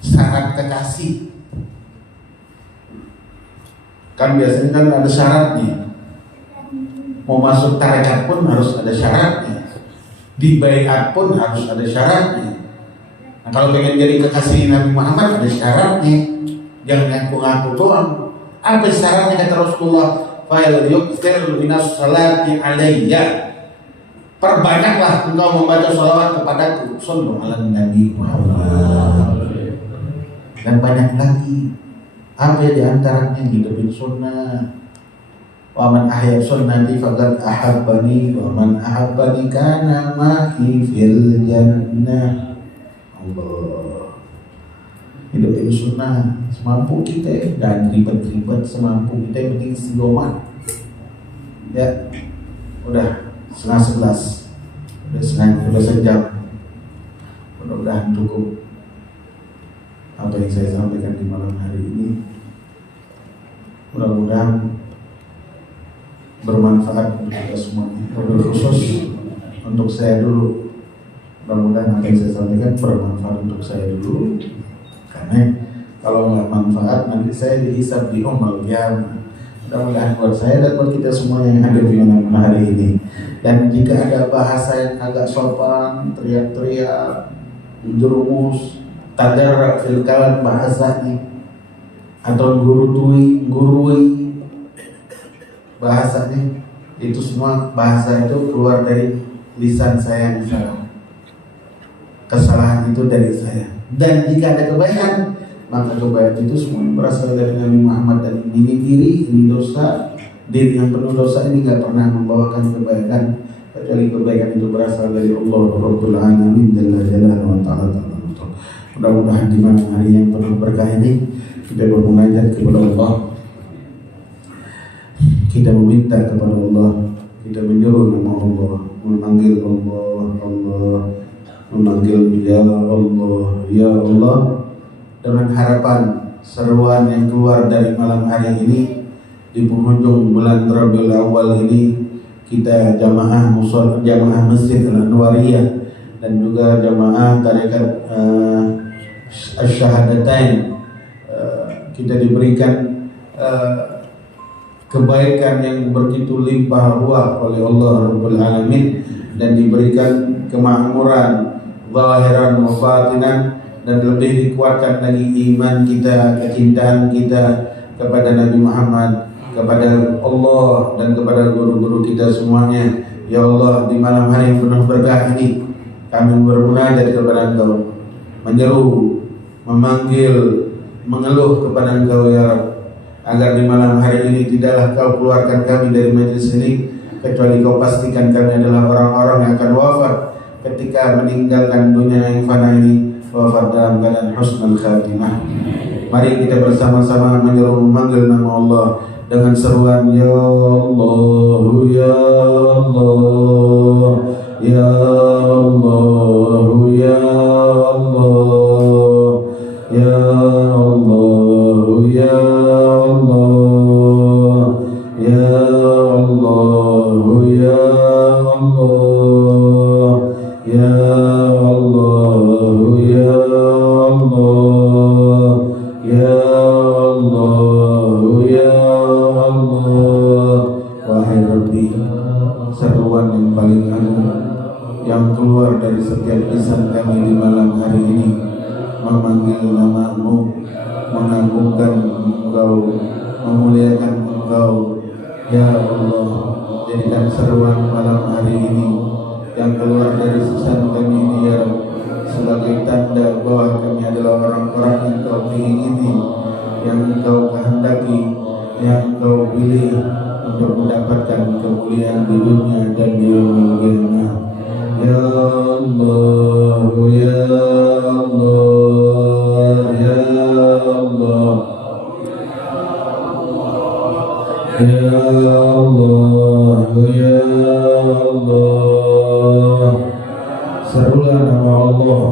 syarat kekasih. Kan biasanya kan ada syaratnya. Mau masuk tarekat pun harus ada syaratnya. Di baiat pun harus ada syaratnya. Nah, kalau pengen jadi kekasih Nabi Muhammad ada syaratnya. Jangan ngaku-ngaku doang. Apa syaratnya kata Rasulullah? fal yukthir minas salati alayya. Perbanyaklah engkau membaca salawat kepadaku. Sallu ala Nabi Muhammad. Dan banyak lagi. Apa di antaranya hidupin sunnah. Wa man ahya sunnati faqad ahabbani wa man ahabbani kana ma'i fil jannah. Allah. Hidupin sunnah semampu kita, dan ribet-ribet semampu kita, yang penting istiqomah. Ya, udah setengah 11, udah sejam. Mudah-mudahan cukup apa yang saya sampaikan di malam hari ini. Mudah-mudahan bermanfaat untuk kita semuanya. Khusus untuk saya dulu. Mudah-mudahan apa yang saya sampaikan bermanfaat untuk saya dulu. Karena kalau nggak manfaat nanti saya dihisab di yaumul qiyamah. Mudah-mudahan buat saya dan buat kita semua yang hadir di malam hari ini. Dan jika ada bahasa yang agak sopan, teriak-teriak, jerumus, tadarrak fil kalam bahasanya, atau gurui bahasanya, itu semua bahasa itu keluar dari lisan saya yang salah. Kesalahan itu dari saya. Dan jika ada kebaikan, maka kebaikan itu semua berasal dari Nabi Muhammad. Dan ini diri dosa. Diri yang penuh dosa ini gak pernah membawakan kebaikan, kecuali kebaikan itu berasal dari Allah Rabbul Alamin Jalla Jalaluhu wa Ta'ala. Mudah-mudahan di malam hari yang penuh berkah ini kita bermunajat kepada Allah, kita meminta kepada Allah, kita menyeru nama Allah, memanggil Allah, memanggil Ya Allah, Ya Allah, dengan harapan seruan yang keluar dari malam hari ini di penghujung bulan Rabiul Awal ini, kita jamaah Masjid Al-Anwariyah dan juga jamaah tarekat Asyhadatain, kita diberikan kebaikan yang begitu limpah ruah oleh Allah Rabbul Alamin, dan diberikan kemakmuran zahiran wa batinan, dan lebih dikuatkan lagi iman kita, kecintaan kita kepada Nabi Muhammad, kepada Allah, dan kepada guru-guru kita semuanya. Ya Allah, di malam hari yang penuh berkah ini kami bermunajat kepada Engkau, menyeru, memanggil, mengeluh kepada Engkau ya Rabb, agar di malam hari ini tidaklah Kau keluarkan kami dari majelis ini kecuali Kau pastikan kami adalah orang-orang yang akan wafat ketika meninggalkan dunia yang fana ini, wafat dalam keadaan husnul khatimah. Mari kita bersama-sama menyeru, memanggil nama Allah dengan seruan Ya Allah, Ya Allah, Ya Allah, Ya Allah, Ya Allah, Ya Allah, Ya Allah, Ya Allah, Ya Allah, Ya Allah, Ya Allah, Ya Allah. Wahai Rabbi, seruan yang paling agung yang keluar dari setiap lisan kami di malam hari ini, memanggil nama-Mu, mengagungkan Engkau, memuliakan Engkau. Ya Allah, jadikan seruan malam hari ini yang keluar dari lisan kami ini ya Rabb, sebagai tanda bahwa kami adalah orang-orang yang Kau ingini, yang Engkau kehendaki, yang Kau pilih untuk mendapatkan kemuliaan di dunia dan di yaumul qiyamah. Ya Allah, Ya Allah, Ya Allah, Ya Allah, Ya Allah. Serulah nama Allah,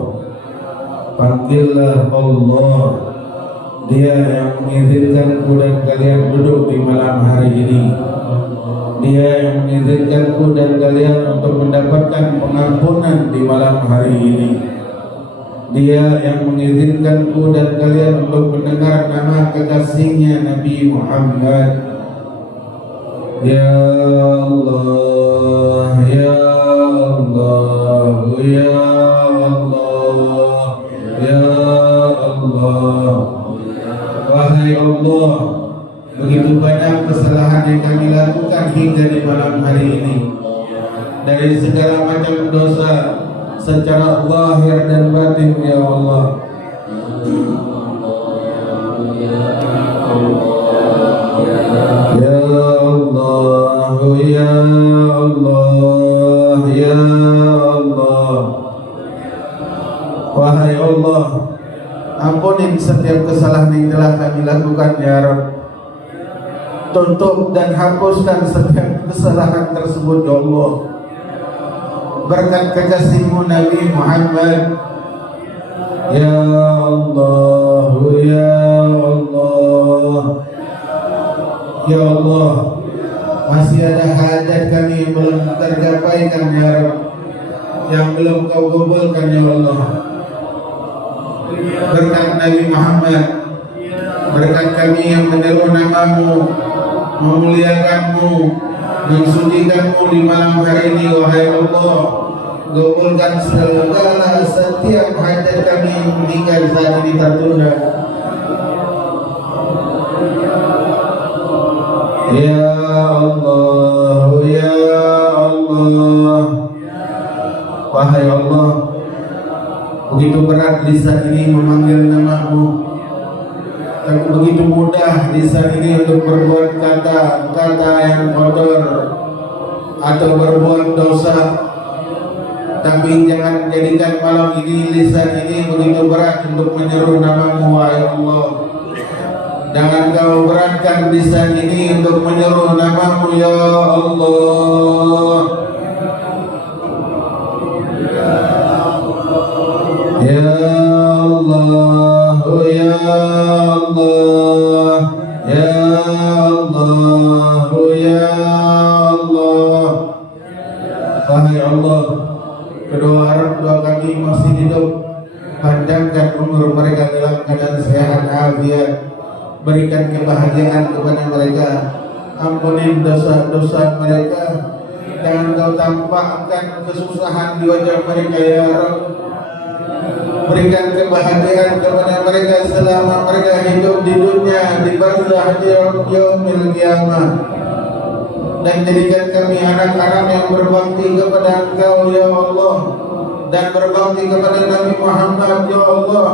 panggillah Allah. Dia yang mengizinkanku dan kalian duduk di malam hari ini. Dia yang mengizinkanku dan kalian untuk mendapatkan pengampunan di malam hari ini. Dia yang mengizinkanku dan kalian untuk mendengar nama kekasihnya Nabi Muhammad. Ya Allah, Ya Allah, Ya Allah, Ya Allah. Wahai Allah, begitu banyak kesalahan yang kami ini dari segala macam dosa secara zahir dan batin ya Allah. Ya Allah, ya Allah, ya Allah. Wahai Allah, ampunin setiap kesalahan yang telah kami lakukan ya Rabb. Tutup dan hapuskan setiap kesalahan tersebut ya Allah. Berkat kekasih-Mu Nabi Muhammad. Ya Allah, ya Allah, ya Allah. Masih ada hajat kami yang belum tergapaikan ya Rabb, yang belum Kau kabulkan ya Allah. Berkat Nabi Muhammad, berkat kami yang menyeru nama-Mu, memuliakan-Mu, mensucikan-Mu di malam hari ini wahai Allah. Kabulkan segala setiap hajat kami yang meninggal saat ini tertunda. Ya Allah, ya Allah. Wahai Allah, begitu berat lisan ini memanggil nama-Mu, dan begitu mudah lisan ini untuk berbuat kata-kata yang kotor atau berbuat dosa. Tapi jangan jadikan malam ini lisan ini begitu berat untuk menyeru nama-Mu wahai Allah. Jangan Kau beratkan lisan ini untuk menyeru nama-Mu ya Allah. Ya Allah, ya Allah, ya Allah, ya Allah. Wahai Allah, kedua orang tua kami masih hidup, panjangkan umur mereka dalam keadaan sehat afiat, berikan kebahagiaan kepada mereka, ampunin dosa-dosa mereka, jangan Kau tampakkan kesusahan di wajah mereka ya Rabb. Berikan kebahagiaan kepada mereka selama mereka hidup di dunia, di barzakh yaumil qiyamah. Dan jadikan kami anak-anak yang berbakti kepada Engkau ya Allah, dan berbakti kepada Nabi Muhammad ya Allah,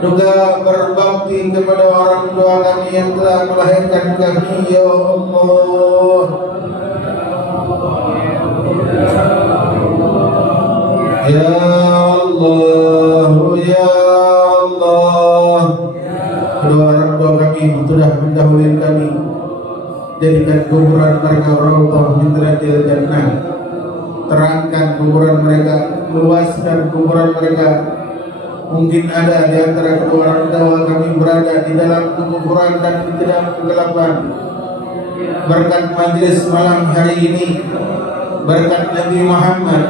juga berbakti kepada orang tua kami yang telah melahirkan kami ya Allah. Ya Allah, ya Allah. Kedua orang tua kami sudah mendahului kami, jadikan kuburan mereka rawdah min riyadil jannah. Terangkan kuburan mereka, luaskan kuburan mereka. Mungkin ada di antara kedua orang tua kami berada di dalam kuburan dan di dalam kegelapan. Berkat majlis malam hari ini, berkat Nabi Muhammad,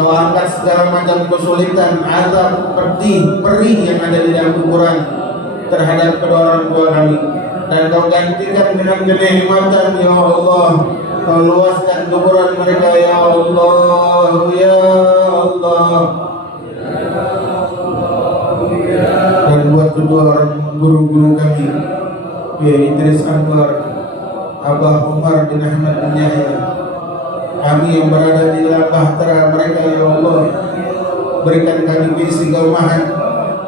Kau angkat segala macam kesulitan, azab, perih yang ada di dalam kuburan terhadap kedua orang tua kami, dan Kau gantikan dengan kenikmatan ya Allah. Kau luaskan kuburan mereka ya Allah, ya Allah. Dan buat kedua orang guru-guru kami, ya Idris Anwar, Abah Umar bin Ahmad bin Yahya, kami yang berada di dalam bahtera mereka ya Allah, berikan kami keistiqomahan,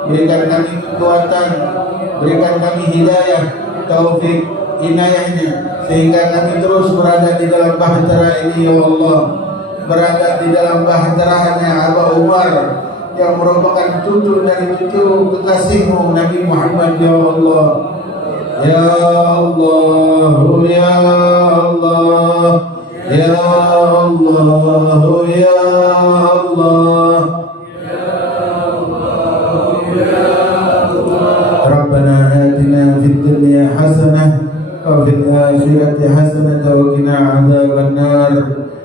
berikan kami kekuatan, berikan kami hidayah, taufik, inayahnya, sehingga kami terus berada di dalam bahtera ini ya Allah, berada di dalam bahteranya Abah Umar yang merupakan cucu dari cucu kekasih-Mu Nabi Muhammad ya Allah. Ya Allah, ya Allah, ya Allah, ya Allah. Rabbana atina fid dunya hasanah wa fil akhirati hasanah wa qina adzaban nar.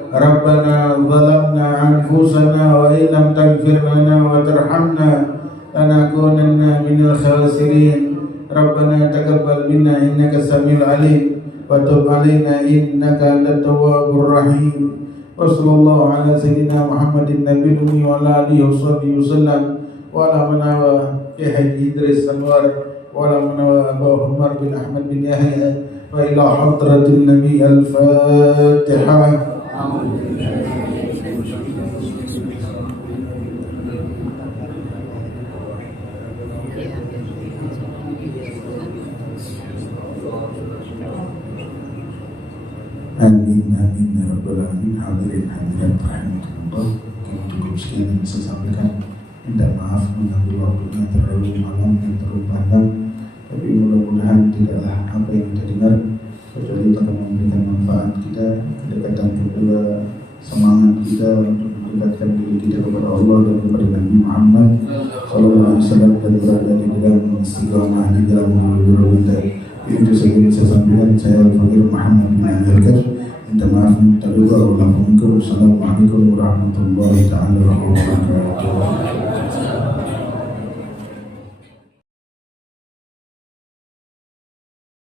Rabbana zalamna anfusana wa illam taghfir lana wa tarhamna lanakunanna minal khasirin. Rabbana taqabbal minna innaka samiul alim wa tub alaina innaka antat tawwabur rahim. Wa sallallahu ala sayyidina Muhammadin nabiyil ummi wa ala alihi wasallam wa ala manawa Haji Idris Anwar wa ala manawa Abu Umar bin Ahmad bin Yahya wa ila hadratin Nabi al-Fatihah. Amin amin ya rabbal alamin. Hadirin hadirat rahimakumullah, cukup sekian yang bisa sampaikan. Minta maaf mengambil waktunya terlalu malam dan terlalu panjang, tapi mudah-mudahan tidaklah apa yang kita dengar kecuali akan memberikan manfaat kita, kedekatan kedua, semangat kita untuk mendekatkan diri kita kepada Allah dan kepada Nabi Muhammad Sallallahu Alaihi Wasallam dan berada di dalam istiqamah di dalam menuju kita. Itu saja yang saya sampaikan. Saya Al-Fakir Muhammad bin Al-Kar. Minta maaf, minta doa. Wassalamualaikum warahmatullahi wabarakatuh.